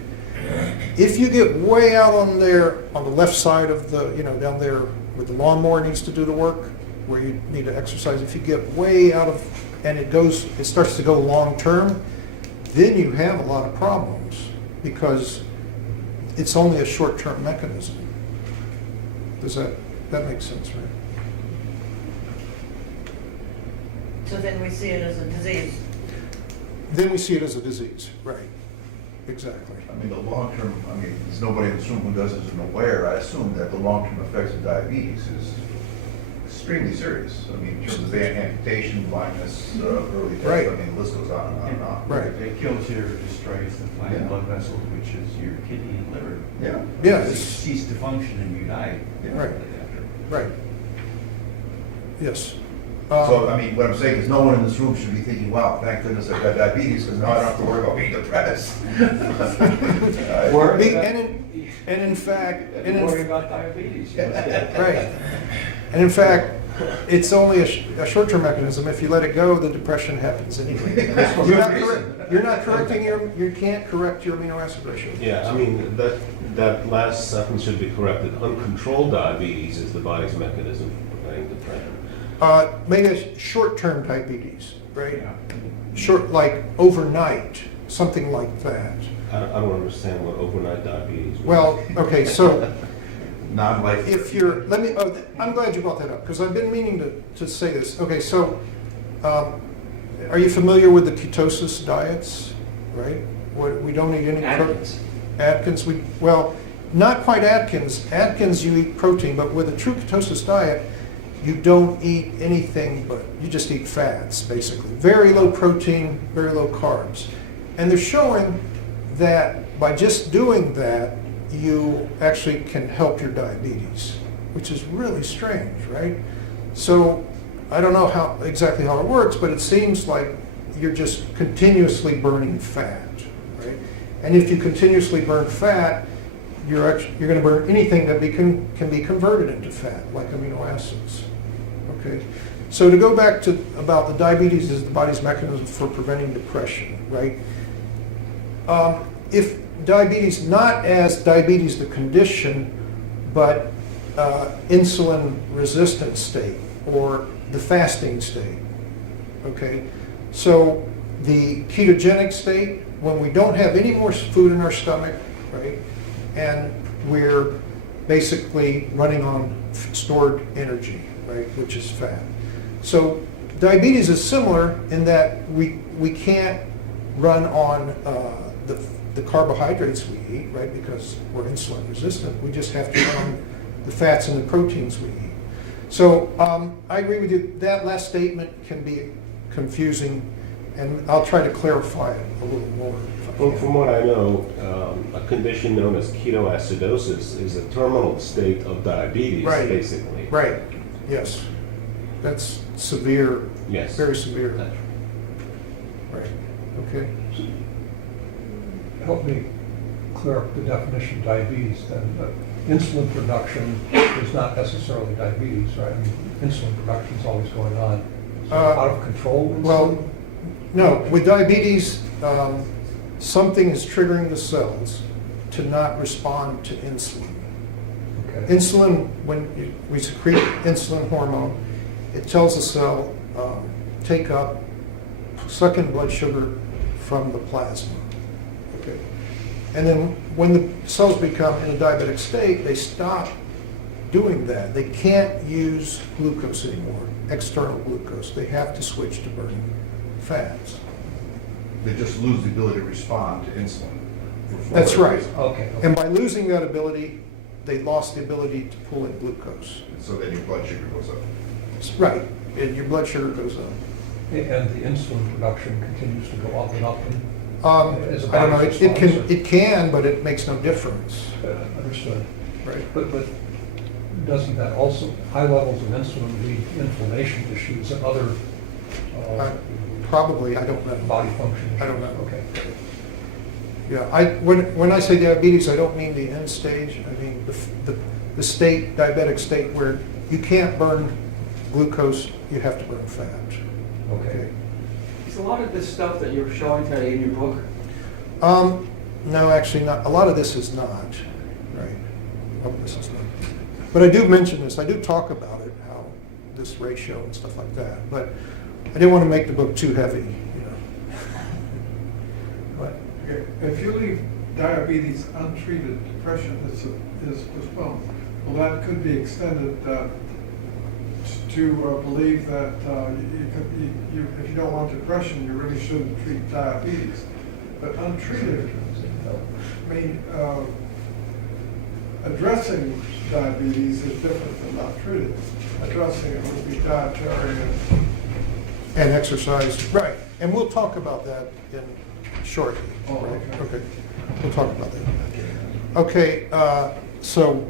If you get way out on the left side of the, down there where the lawnmower needs to do the work, where you need to exercise, if you get way out of, and it starts to go long-term, then you have a lot of problems because it's only a short-term mechanism. Does that make sense, right? So then we see it as a disease. Then we see it as a disease, right? Exactly. I mean, the long-term, there's nobody in this room who isn't aware. I assume that the long-term effects of diabetes is extremely serious. I mean, in terms of amputation, blindness, early death, Right. the list goes on and on and on. Right. It kills your, destroys the fine Yeah. blood vessels, which is your kidney and liver. Yeah. Yeah, They it's, cease to function and you die. Right. right. Yes. So, what I'm saying is no one in this room should be thinking, wow, thank goodness I've got diabetes, because now I don't have to worry about being depressed. And in fact, Worry about diabetes. right. And in fact, it's only a short-term mechanism. If you let it go, the depression happens anyway. You can't correct your amino acid ratio. Yeah, that last sentence should be corrected. Uncontrolled diabetes is the body's mechanism for preventing depression. Maybe a short-term diabetes, right? Short, like overnight, something like that. I don't understand what overnight diabetes is. Well, okay, so Non-life. if you're, I'm glad you brought that up, because I've been meaning to say this. Okay, so, are you familiar with the ketosis diets, right? We don't eat any Atkins. Atkins, not quite Atkins. Atkins, you eat protein, but with a true ketosis diet, you don't eat anything but, you just eat fats, basically. Very low protein, very low carbs. And they're showing that by just doing that, you actually can help your diabetes, which is really strange, right? So I don't know exactly how it works, but it seems like you're just continuously burning fat, right? And if you continuously burn fat, you're going to burn anything that can be converted into fat, like amino acids. Okay. So to go back to about the diabetes is the body's mechanism for preventing depression, right? If diabetes, not as diabetes the condition, but insulin resistant state or the fasting state, okay? So the ketogenic state, when we don't have any more food in our stomach, right? And we're basically running on stored energy, right, which is fat. So diabetes is similar in that we can't run on the carbohydrates we eat, right, because we're insulin resistant. We just have to run on the fats and the proteins we eat. So I agree with you. That last statement can be confusing, and I'll try to clarify it a little more. Well, from what I know, a condition known as ketoacidosis is a terminal state of diabetes, Right. basically. Right, yes. That's severe Yes. very severe. That's Right, okay. Help me clear up the definition of diabetes then. Insulin production is not necessarily diabetes, right? I mean, insulin production is always going on. So out of control insulin? Well, no, with diabetes, something is triggering the cells to not respond to insulin. Okay. Insulin, we secrete insulin hormone, it tells the cell, take up, suck in blood sugar from the plasma. Okay. And then when the cells become in a diabetic state, they stop doing that. They can't use glucose anymore, external glucose. They have to switch to burning fats. They just lose the ability to respond to insulin. That's right. Okay. And by losing that ability, they lost the ability to pull in glucose. And so then your blood sugar goes up. Right, and your blood sugar goes up. And the insulin production continues to go up and up. As a I don't know, body's it response, it can, but it makes no difference. Understood. Right. But doesn't that also, high levels of insulin lead to inflammation issues and other Probably, I don't know. body function issues? I don't know. Okay. Yeah, when I say diabetes, I don't mean the end stage. I mean the state, diabetic state, where you can't burn glucose, you have to burn fat. Okay. Is a lot of this stuff that you're showing today in your book? No, actually not. A lot of this is not. Right. Oh, this is not. But I do mention this. I do talk about it, how this ratio and stuff like that. But I didn't want to make the book too heavy, you know. But Okay, if you leave diabetes untreated, depression is postponed. Well, that could be extended to believe that if you don't want depression, you really shouldn't treat diabetes. But untreated, I mean, addressing diabetes is different than not treating it. Addressing it would be dietary and exercise, right. And we'll talk about that in shortly. Oh, right? okay. Okay. We'll talk about that. Okay, so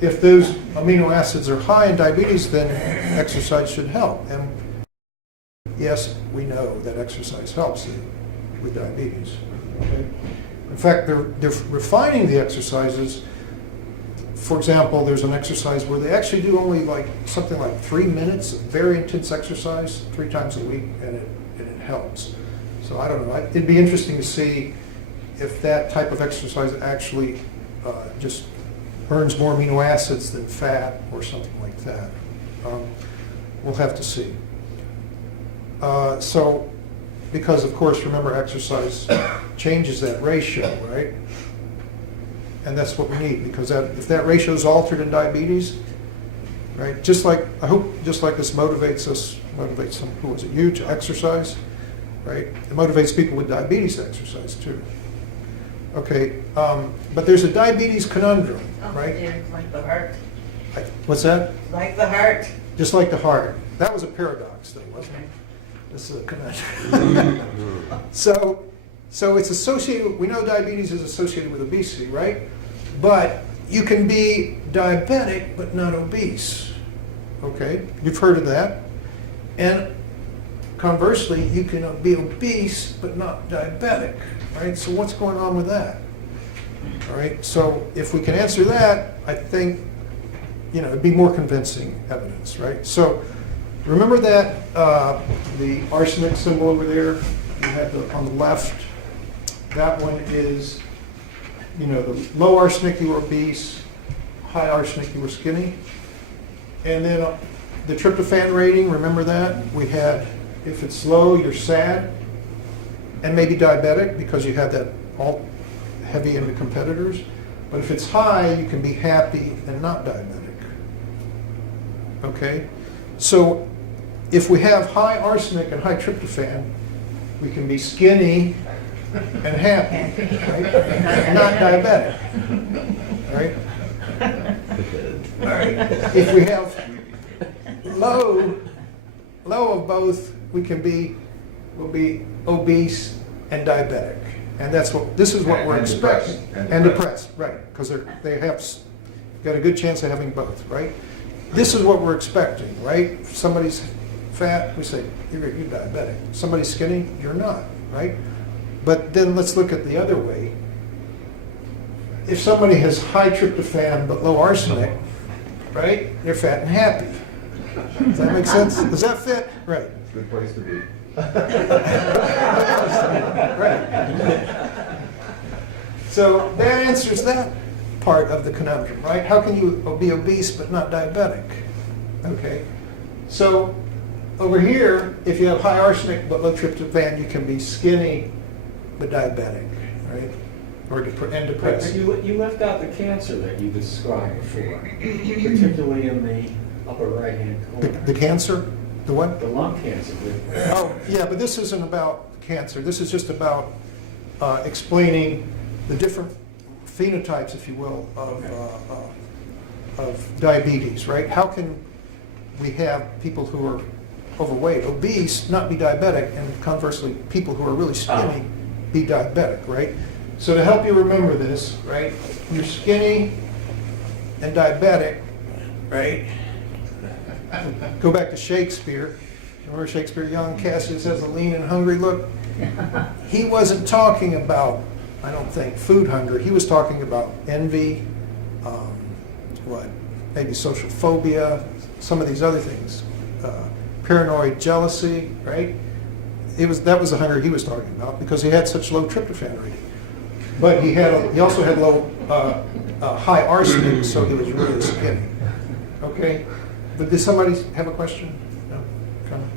if those amino acids are high in diabetes, then exercise should help. And yes, we know that exercise helps with diabetes. Okay? In fact, they're refining the exercises. For example, there's an exercise where they actually do only something like 3 minutes of very intense exercise 3 times a week, and it helps. So I don't know. It'd be interesting to see if that type of exercise actually just burns more amino acids than fat or something like that. We'll have to see. So, because of course, remember, exercise changes that ratio, right? And that's what we need, because if that ratio is altered in diabetes, right? I hope just like this motivates some, who was it, you, to exercise, right? It motivates people with diabetes to exercise too. Okay, but there's a diabetes conundrum, Oh, right? dear, like the heart. What's that? Like the heart. Just like the heart. That was a paradox, though, wasn't it? This is a conundrum. So it's associated. We know diabetes is associated with obesity, right? But you can be diabetic but not obese. Okay, you've heard of that. And conversely, you can be obese but not diabetic, right? So what's going on with that? All right. So if we can answer that, I think it'd be more convincing evidence, right? So remember that the arsenic symbol over there. You have on the left. That one is, the low arsenic, you were obese, high arsenic, you were skinny. And then the tryptophan rating, remember that? We had, if it's low, you're sad and maybe diabetic because you had that all heavy into competitors. But if it's high, you can be happy and not diabetic. Okay? So if we have high arsenic and high tryptophan, we can be skinny and happy, right? And not diabetic, right? All right. If we have low of both, we'll be obese and diabetic, and this is what we're And expecting. depressed. And depressed, right? Because they have got a good chance of having both, right? This is what we're expecting, right? If somebody's fat, we say, you're diabetic. Somebody's skinny, you're not, right? But then let's look at the other way. If somebody has high tryptophan but low arsenic, right, they're fat and happy. Does that make sense? Does that fit? Right. Good place to be. Right. So that answers that part of the conundrum, right? How can you be obese but not diabetic? Okay. So over here, if you have high arsenic but low tryptophan, you can be skinny but diabetic, right? Or and depressed. But you left out the cancer that you described before, particularly in the upper right-hand corner. The cancer? The what? The lung cancer. Oh, yeah, but this isn't about cancer. This is just about explaining the different phenotypes, if you will, of diabetes, right? How can we have people who are overweight, obese, not be diabetic, and conversely, people who are really skinny be diabetic, right? So to help you remember this, right, you're skinny and diabetic, right? Go back to Shakespeare. Remember Shakespeare, young Cassius has a lean and hungry look? He wasn't talking about, I don't think, food hunger. He was talking about envy, maybe social phobia, some of these other things. Paranoid jealousy, right? That was the hunger he was talking about because he had such low tryptophan rating. But he also had low, high arsenic, so he was really skinny. Okay? But did somebody have a question? No? Comment?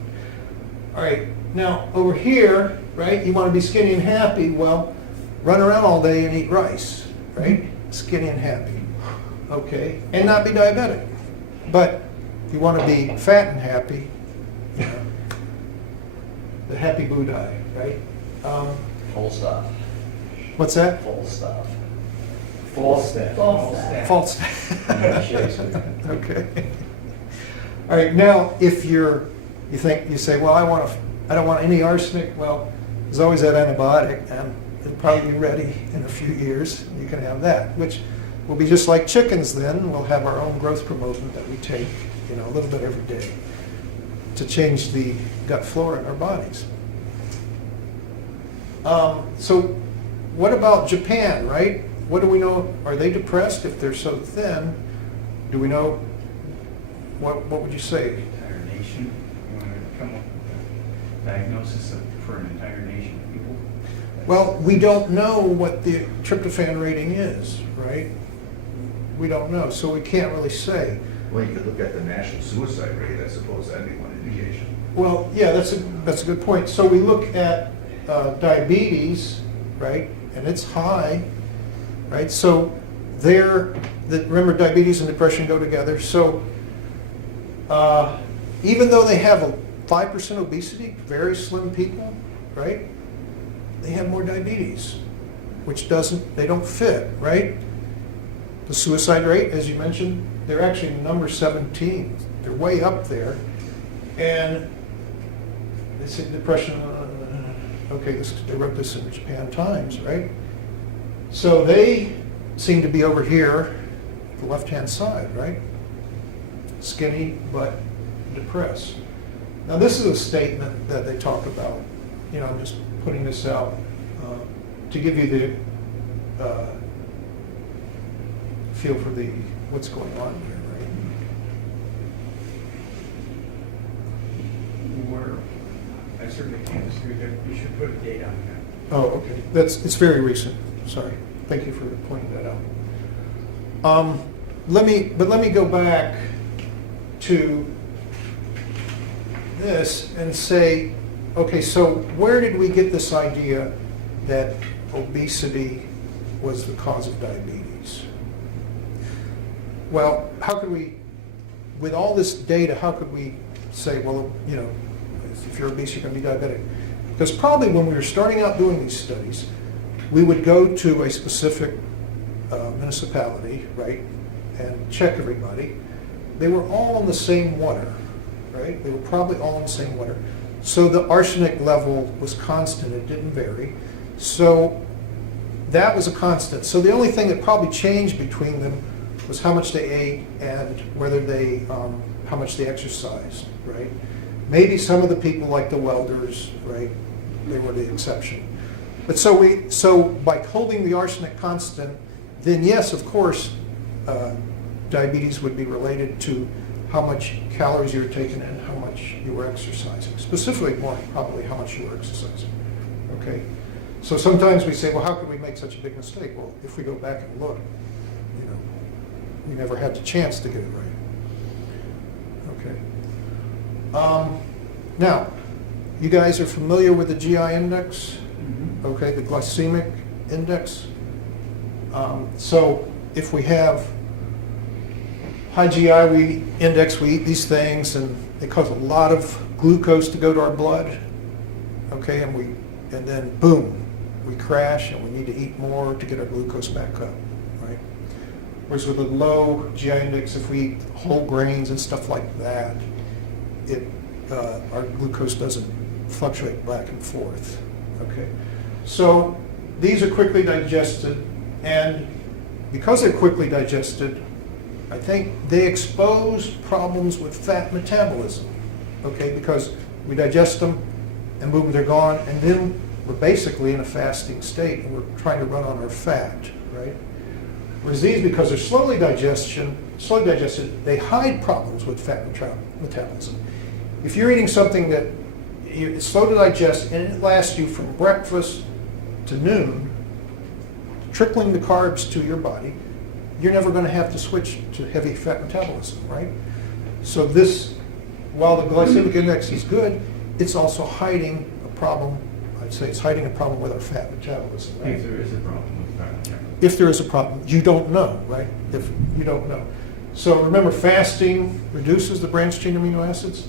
All right. Now, over here, right, you want to be skinny and happy. Well, run around all day and eat rice, right? Skinny and happy. Okay? And not be diabetic. But if you want to be fat and happy, you know, the happy Boo diet, right? Full stuff. What's that? Full stuff. False step. False. Shakespeare. Okay. All right. Now, if you say, well, I don't want any arsenic. Well, there's always that antibiotic, and it'll probably be ready in a few years. You can have that, which will be just like chickens. Then we'll have our own growth promotant that we take, a little bit every day to change the gut flora in our bodies. So, what about Japan? Right? What do we know? Are they depressed if they're so thin? Do we know? What would you say? Entire nation, you want to come up with a diagnosis for an entire nation of people? Well, we don't know what the tryptophan rating is, right? We don't know, so we can't really say. Well, you could look at the national suicide rate, I suppose that'd be one indication. Well, yeah, that's a good point. So we look at diabetes, right, and it's high, right? So remember, diabetes and depression go together. So even though they have a 5% obesity, very slim people, right, they have more diabetes, which they don't fit, right? The suicide rate, as you mentioned, they're actually number 17. They're way up there. And they say depression, they wrote this in Japan Times, right? So they seem to be over here, the left-hand side, right? Skinny but depressed. Now this is a statement that they talk about. I'm just putting this out to give you the feel for what's going on here, right? Where I certainly can't disagree that you should put a date on that. Oh, okay. It's very recent. Sorry. Thank you for pointing that out. Let me go back to this and say, okay, so where did we get this idea that obesity was the cause of diabetes? Well, how could we, with all this data, how could we say, well, if you're obese, you're going to be diabetic? Because probably when we were starting out doing these studies, we would go to a specific municipality, right, and check everybody. They were all on the same water, right? They were probably all on the same water. So the arsenic level was constant, it didn't vary. So that was a constant. So the only thing that probably changed between them was how much they ate and whether how much they exercised, right? Maybe some of the people like the welders, right, they were the exception. But so by holding the arsenic constant, then yes, of course, diabetes would be related to how much calories you were taking and how much you were exercising. Specifically, more probably how much you were exercising. Okay? So sometimes we say, well, how could we make such a big mistake? Well, if we go back and look, you know, we never had the chance to get it right. Okay. Now, you guys are familiar with the GI index? Okay, the glycemic index. So if we have high GI index, we eat these things, and they cause a lot of glucose to go to our blood. Okay, and then boom, we crash, and we need to eat more to get our glucose back up, right? Whereas with a low GI index, if we eat whole grains and stuff like that, our glucose doesn't fluctuate back and forth. Okay, so these are quickly digested, and because they're quickly digested, I think they expose problems with fat metabolism. Okay, because we digest them, and boom, they're gone, and then we're basically in a fasting state, and we're trying to run on our fat, right? Whereas these, because they're slowly digested, they hide problems with fat metabolism. If you're eating something that it's slow to digest and it lasts you from breakfast to noon, trickling the carbs to your body, you're never going to have to switch to heavy fat metabolism, right? So this, while the glycemic index is good, it's also hiding a problem. I'd say it's hiding a problem with our fat metabolism, right? If there is a problem with fat metabolism. If there is a problem, you don't know, right? If you don't know. So remember, fasting reduces the branched-chain amino acids.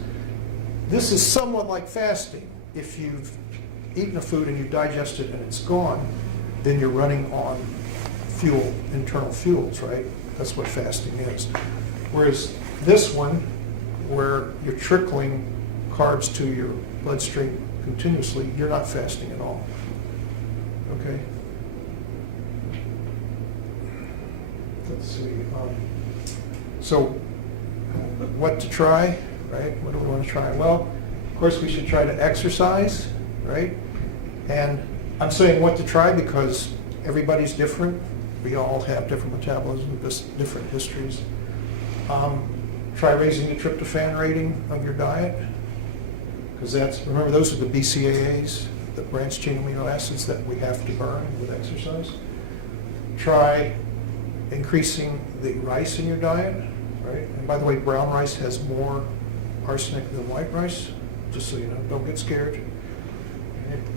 This is somewhat like fasting. If you've eaten a food and you digest it and it's gone, then you're running on fuel, internal fuels, right? That's what fasting is. Whereas this one, where you're trickling carbs to your bloodstream continuously, you're not fasting at all. Okay? Let's see. So what to try, right? What do we want to try? Well, of course, we should try to exercise, right? And I'm saying what to try because everybody's different. We all have different metabolism, different histories. Try raising the tryptophan rating of your diet, because remember, those are the BCAAs, the branched-chain amino acids that we have to burn with exercise. Try increasing the rice in your diet, right? And by the way, brown rice has more arsenic than white rice, just so you know, don't get scared.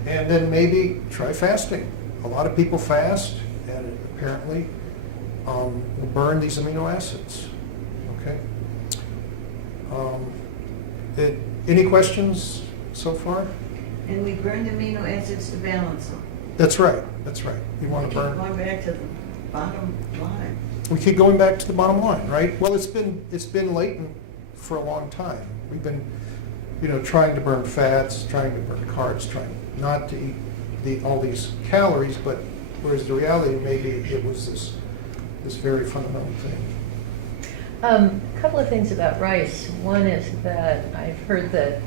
And then maybe try fasting. A lot of people fast, and it apparently will burn these amino acids, okay? Any questions so far? And we burn the amino acids to balance them. That's right, that's right. You want to Keep burn. going back to the bottom line. We keep going back to the bottom line, right? Well, it's been latent for a long time. We've been, trying to burn fats, trying to burn carbs, trying not to eat all these calories, but whereas the reality, maybe it was this very fundamental thing. A couple of things about rice. One is that I've heard that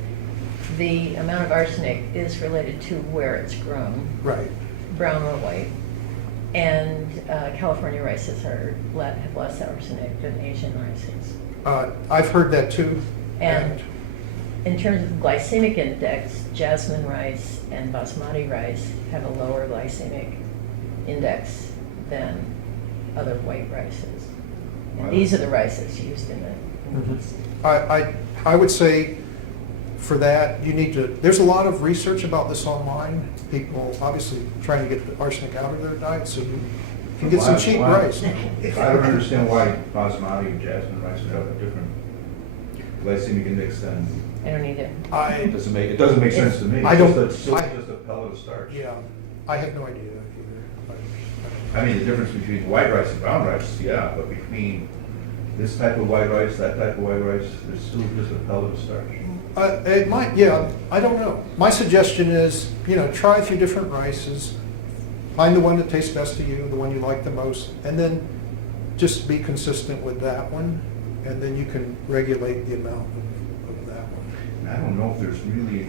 the amount of arsenic is related to where it's grown, Right. brown or white. And California rices have less arsenic than Asian rices. I've heard that too. And in terms of glycemic index, jasmine rice and basmati rice have a lower glycemic index than other white rices. And these are the rices used in the. I would say for that, there's a lot of research about this online. People obviously trying to get the arsenic out of their diet, so you can get some cheap rice. I don't understand why basmati and jasmine rice would have a different glycemic index than. I don't either. It doesn't make sense to me. I don't- It's just a pellet of starch. Yeah, I have no idea either. I mean, the difference between white rice and brown rice, yeah, but between this type of white rice, that type of white rice, there's still just a pellet of starch. It might, yeah, I don't know. My suggestion is, try a few different rices, find the one that tastes best to you, the one you like the most, and then just be consistent with that one, and then you can regulate the amount of that one. I don't know if there's really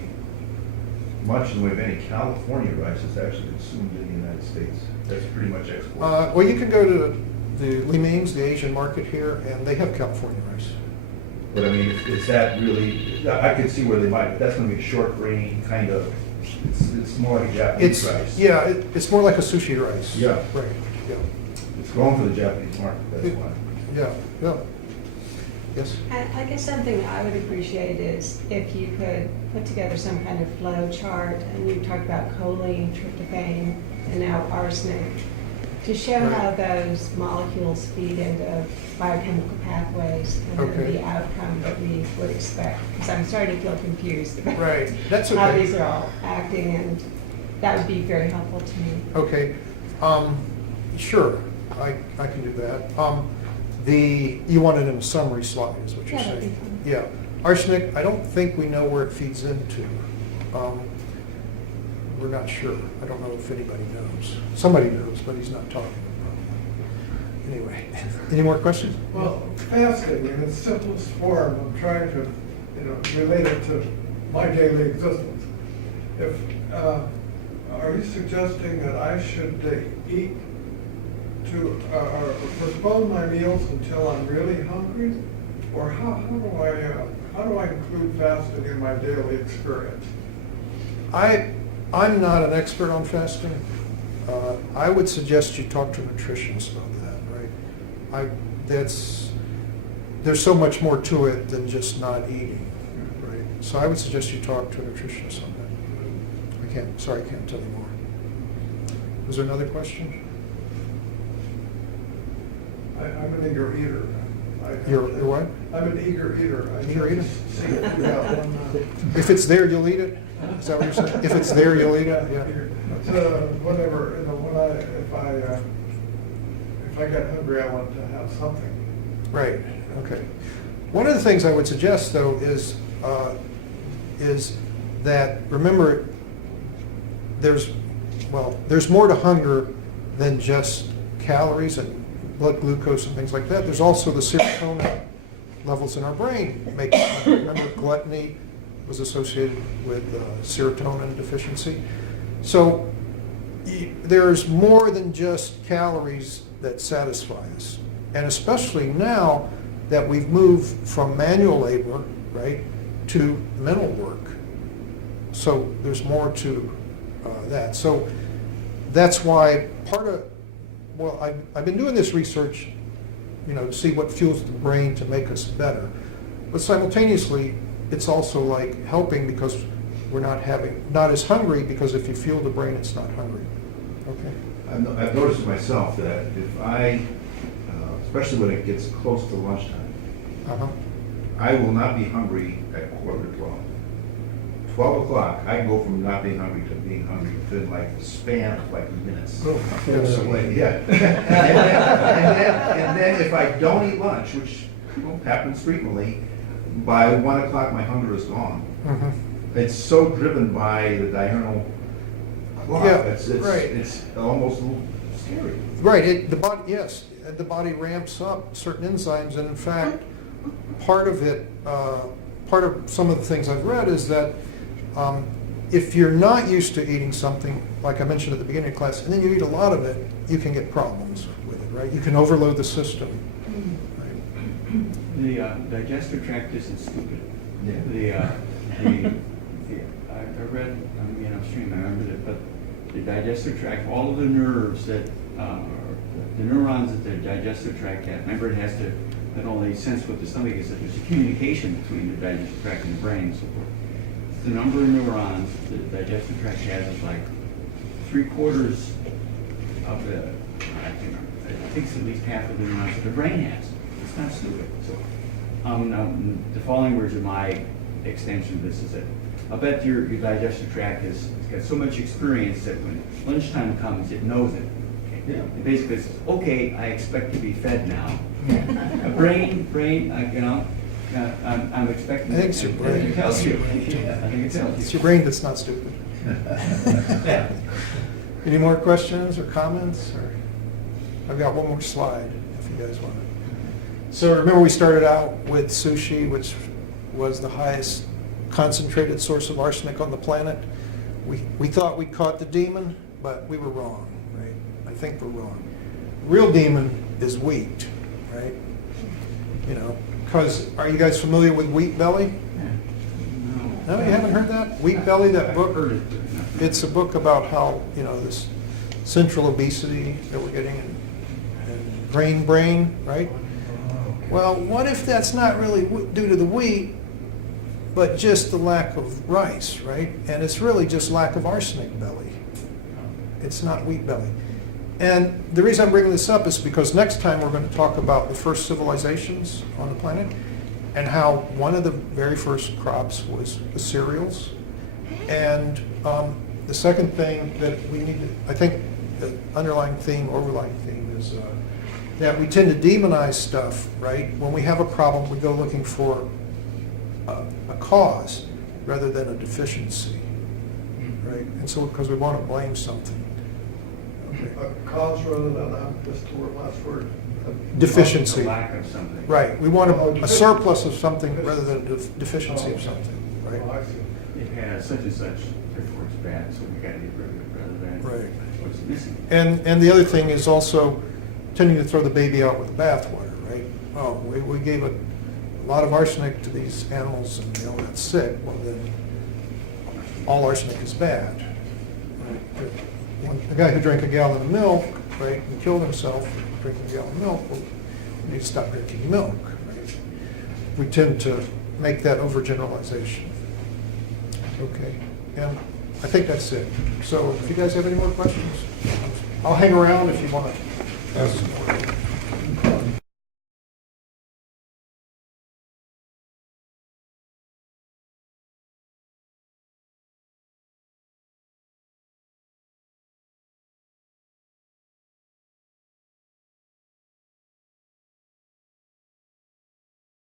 much in the way of any California rice that's actually consumed in the United States. That's pretty much exported. Well, you can go to the Li Ming's, the Asian market here, and they have California rice. But I mean, is that really, I could see where they might, but that's gonna be a short grain kind of, it's more like Japanese rice. Yeah, it's more like a sushi rice. Yeah. Right, yeah, It's going for the Japanese market, that's why. yeah, yeah. Yes? I guess something I would appreciate is if you could put together some kind of flow chart, and you talked about choline, tryptophan, and now arsenic, to show how those molecules feed into biochemical pathways and Okay. the outcome that we would expect. Because I'm starting to feel confused about Right, that's how okay. these are all acting, and that would be very helpful to me. Okay, sure, I can do that. You want it in a summary slide, is what you're Yeah, that'd saying? be fine. Yeah. Arsenic, I don't think we know where it feeds into. We're not sure. I don't know if anybody knows. Somebody knows, but he's not talking. Anyway, any more questions? Well, fasting in its simplest form, I'm trying to, relate it to my daily existence. Are you suggesting that I should eat or postpone my meals until I'm really hungry? Or how do I include fasting in my daily experience? I'm not an expert on fasting. I would suggest you talk to a nutritionist about that, right? There's so much more to it than just not eating, right? So I would suggest you talk to a nutritionist on that. I can't tell you more. Was there another question? I'm an eager eater. You're what? I'm an eager eater. Eager eater? See it, yeah. If it's there, you'll eat it? Is that what you're saying? If it's there, you'll eat it? Yeah. Whatever, if I get hungry, I want to have something. Right, okay. One of the things I would suggest, though, is that, remember, there's more to hunger than just calories and blood glucose and things like that. There's also the serotonin levels in our brain. Remember, gluttony was associated with serotonin deficiency. So there's more than just calories that satisfy us. And especially now that we've moved from manual labor, right, to mental work. So there's more to that. So that's why I've been doing this research, to see what fuels the brain to make us better. But simultaneously, it's also like helping because we're not as hungry, because if you fuel the brain, it's not hungry. Okay. I've noticed myself that if I, especially when it gets close to lunchtime, I will not be hungry at 11:45. 12 o'clock, I go from not being hungry to being hungry within like the span of like minutes. Oh, yes. Yeah. And then if I don't eat lunch, which happens frequently, by 1 o'clock my hunger is gone. It's so driven by the diurnal clock. Yeah, right. It's almost a little scary. Right, the body ramps up certain enzymes, and in fact, part of some of the things I've read is that if you're not used to eating something, like I mentioned at the beginning of class, and then you eat a lot of it, you can get problems with it, right? You can overload the system. Right? The digestive tract isn't stupid. Yeah. I read, upstream, I remember that, but the digestive tract, all of the nerves that, the neurons that the digestive tract has, remember it has to not only sense what the stomach is, that there's a communication between the digestive tract and the brain and so forth. The number of neurons the digestive tract has is like 3/4 of the, I think it's at least half of the neurons that the brain has. It's not stupid. So, now, the following words are my extension of this is that I bet your digestive tract has got so much experience that when lunchtime comes, it knows it. Okay? Yeah. It basically says, okay, I expect to be fed now. brain, I'm expecting. I think it's your brain. It tells you. It's your brain. Yeah, I think it tells you. It's your brain that's not stupid. Any more questions or comments? Or I've got one more slide if you guys want it. So remember we started out with sushi, which was the highest concentrated source of arsenic on the planet. We thought we caught the demon, but we were wrong, right? I think we're wrong. Real demon is wheat, right? You know, because, are you guys familiar with wheat belly? No, you haven't heard that? Wheat belly, that book? It's a book about how, you know, this central obesity that we're getting and grain brain, right? Well, what if that's not really due to the wheat, but just the lack of rice, right? And it's really just lack of arsenic belly. It's not wheat belly. And the reason I'm bringing this up is because next time we're going to talk about the first civilizations on the planet and how one of the very first crops was the cereals. And the second thing that we need to, I think the underlying theme, overlying theme is that we tend to demonize stuff, right? When we have a problem, we go looking for a cause rather than a deficiency, right? And so, because we want to blame something. A cause rather than just the last word. Deficiency. The lack of something. Right, we want a surplus of something rather than a deficiency of something, Oh, right? I see. It has such and such, therefore it's bad, so we gotta get rid of it rather than Right. what's missing. And the other thing is also tending to throw the baby out with the bathwater, right? Oh, we gave a lot of arsenic to these animals and they all got sick, well then, all arsenic is bad. Right? The guy who drank a gallon of milk, right, and killed himself drinking a gallon of milk, well, we need to stop drinking milk, right? We tend to make that overgeneralization. Okay, and I think that's it. So if you guys have any more questions, I'll hang around if you want to ask some more.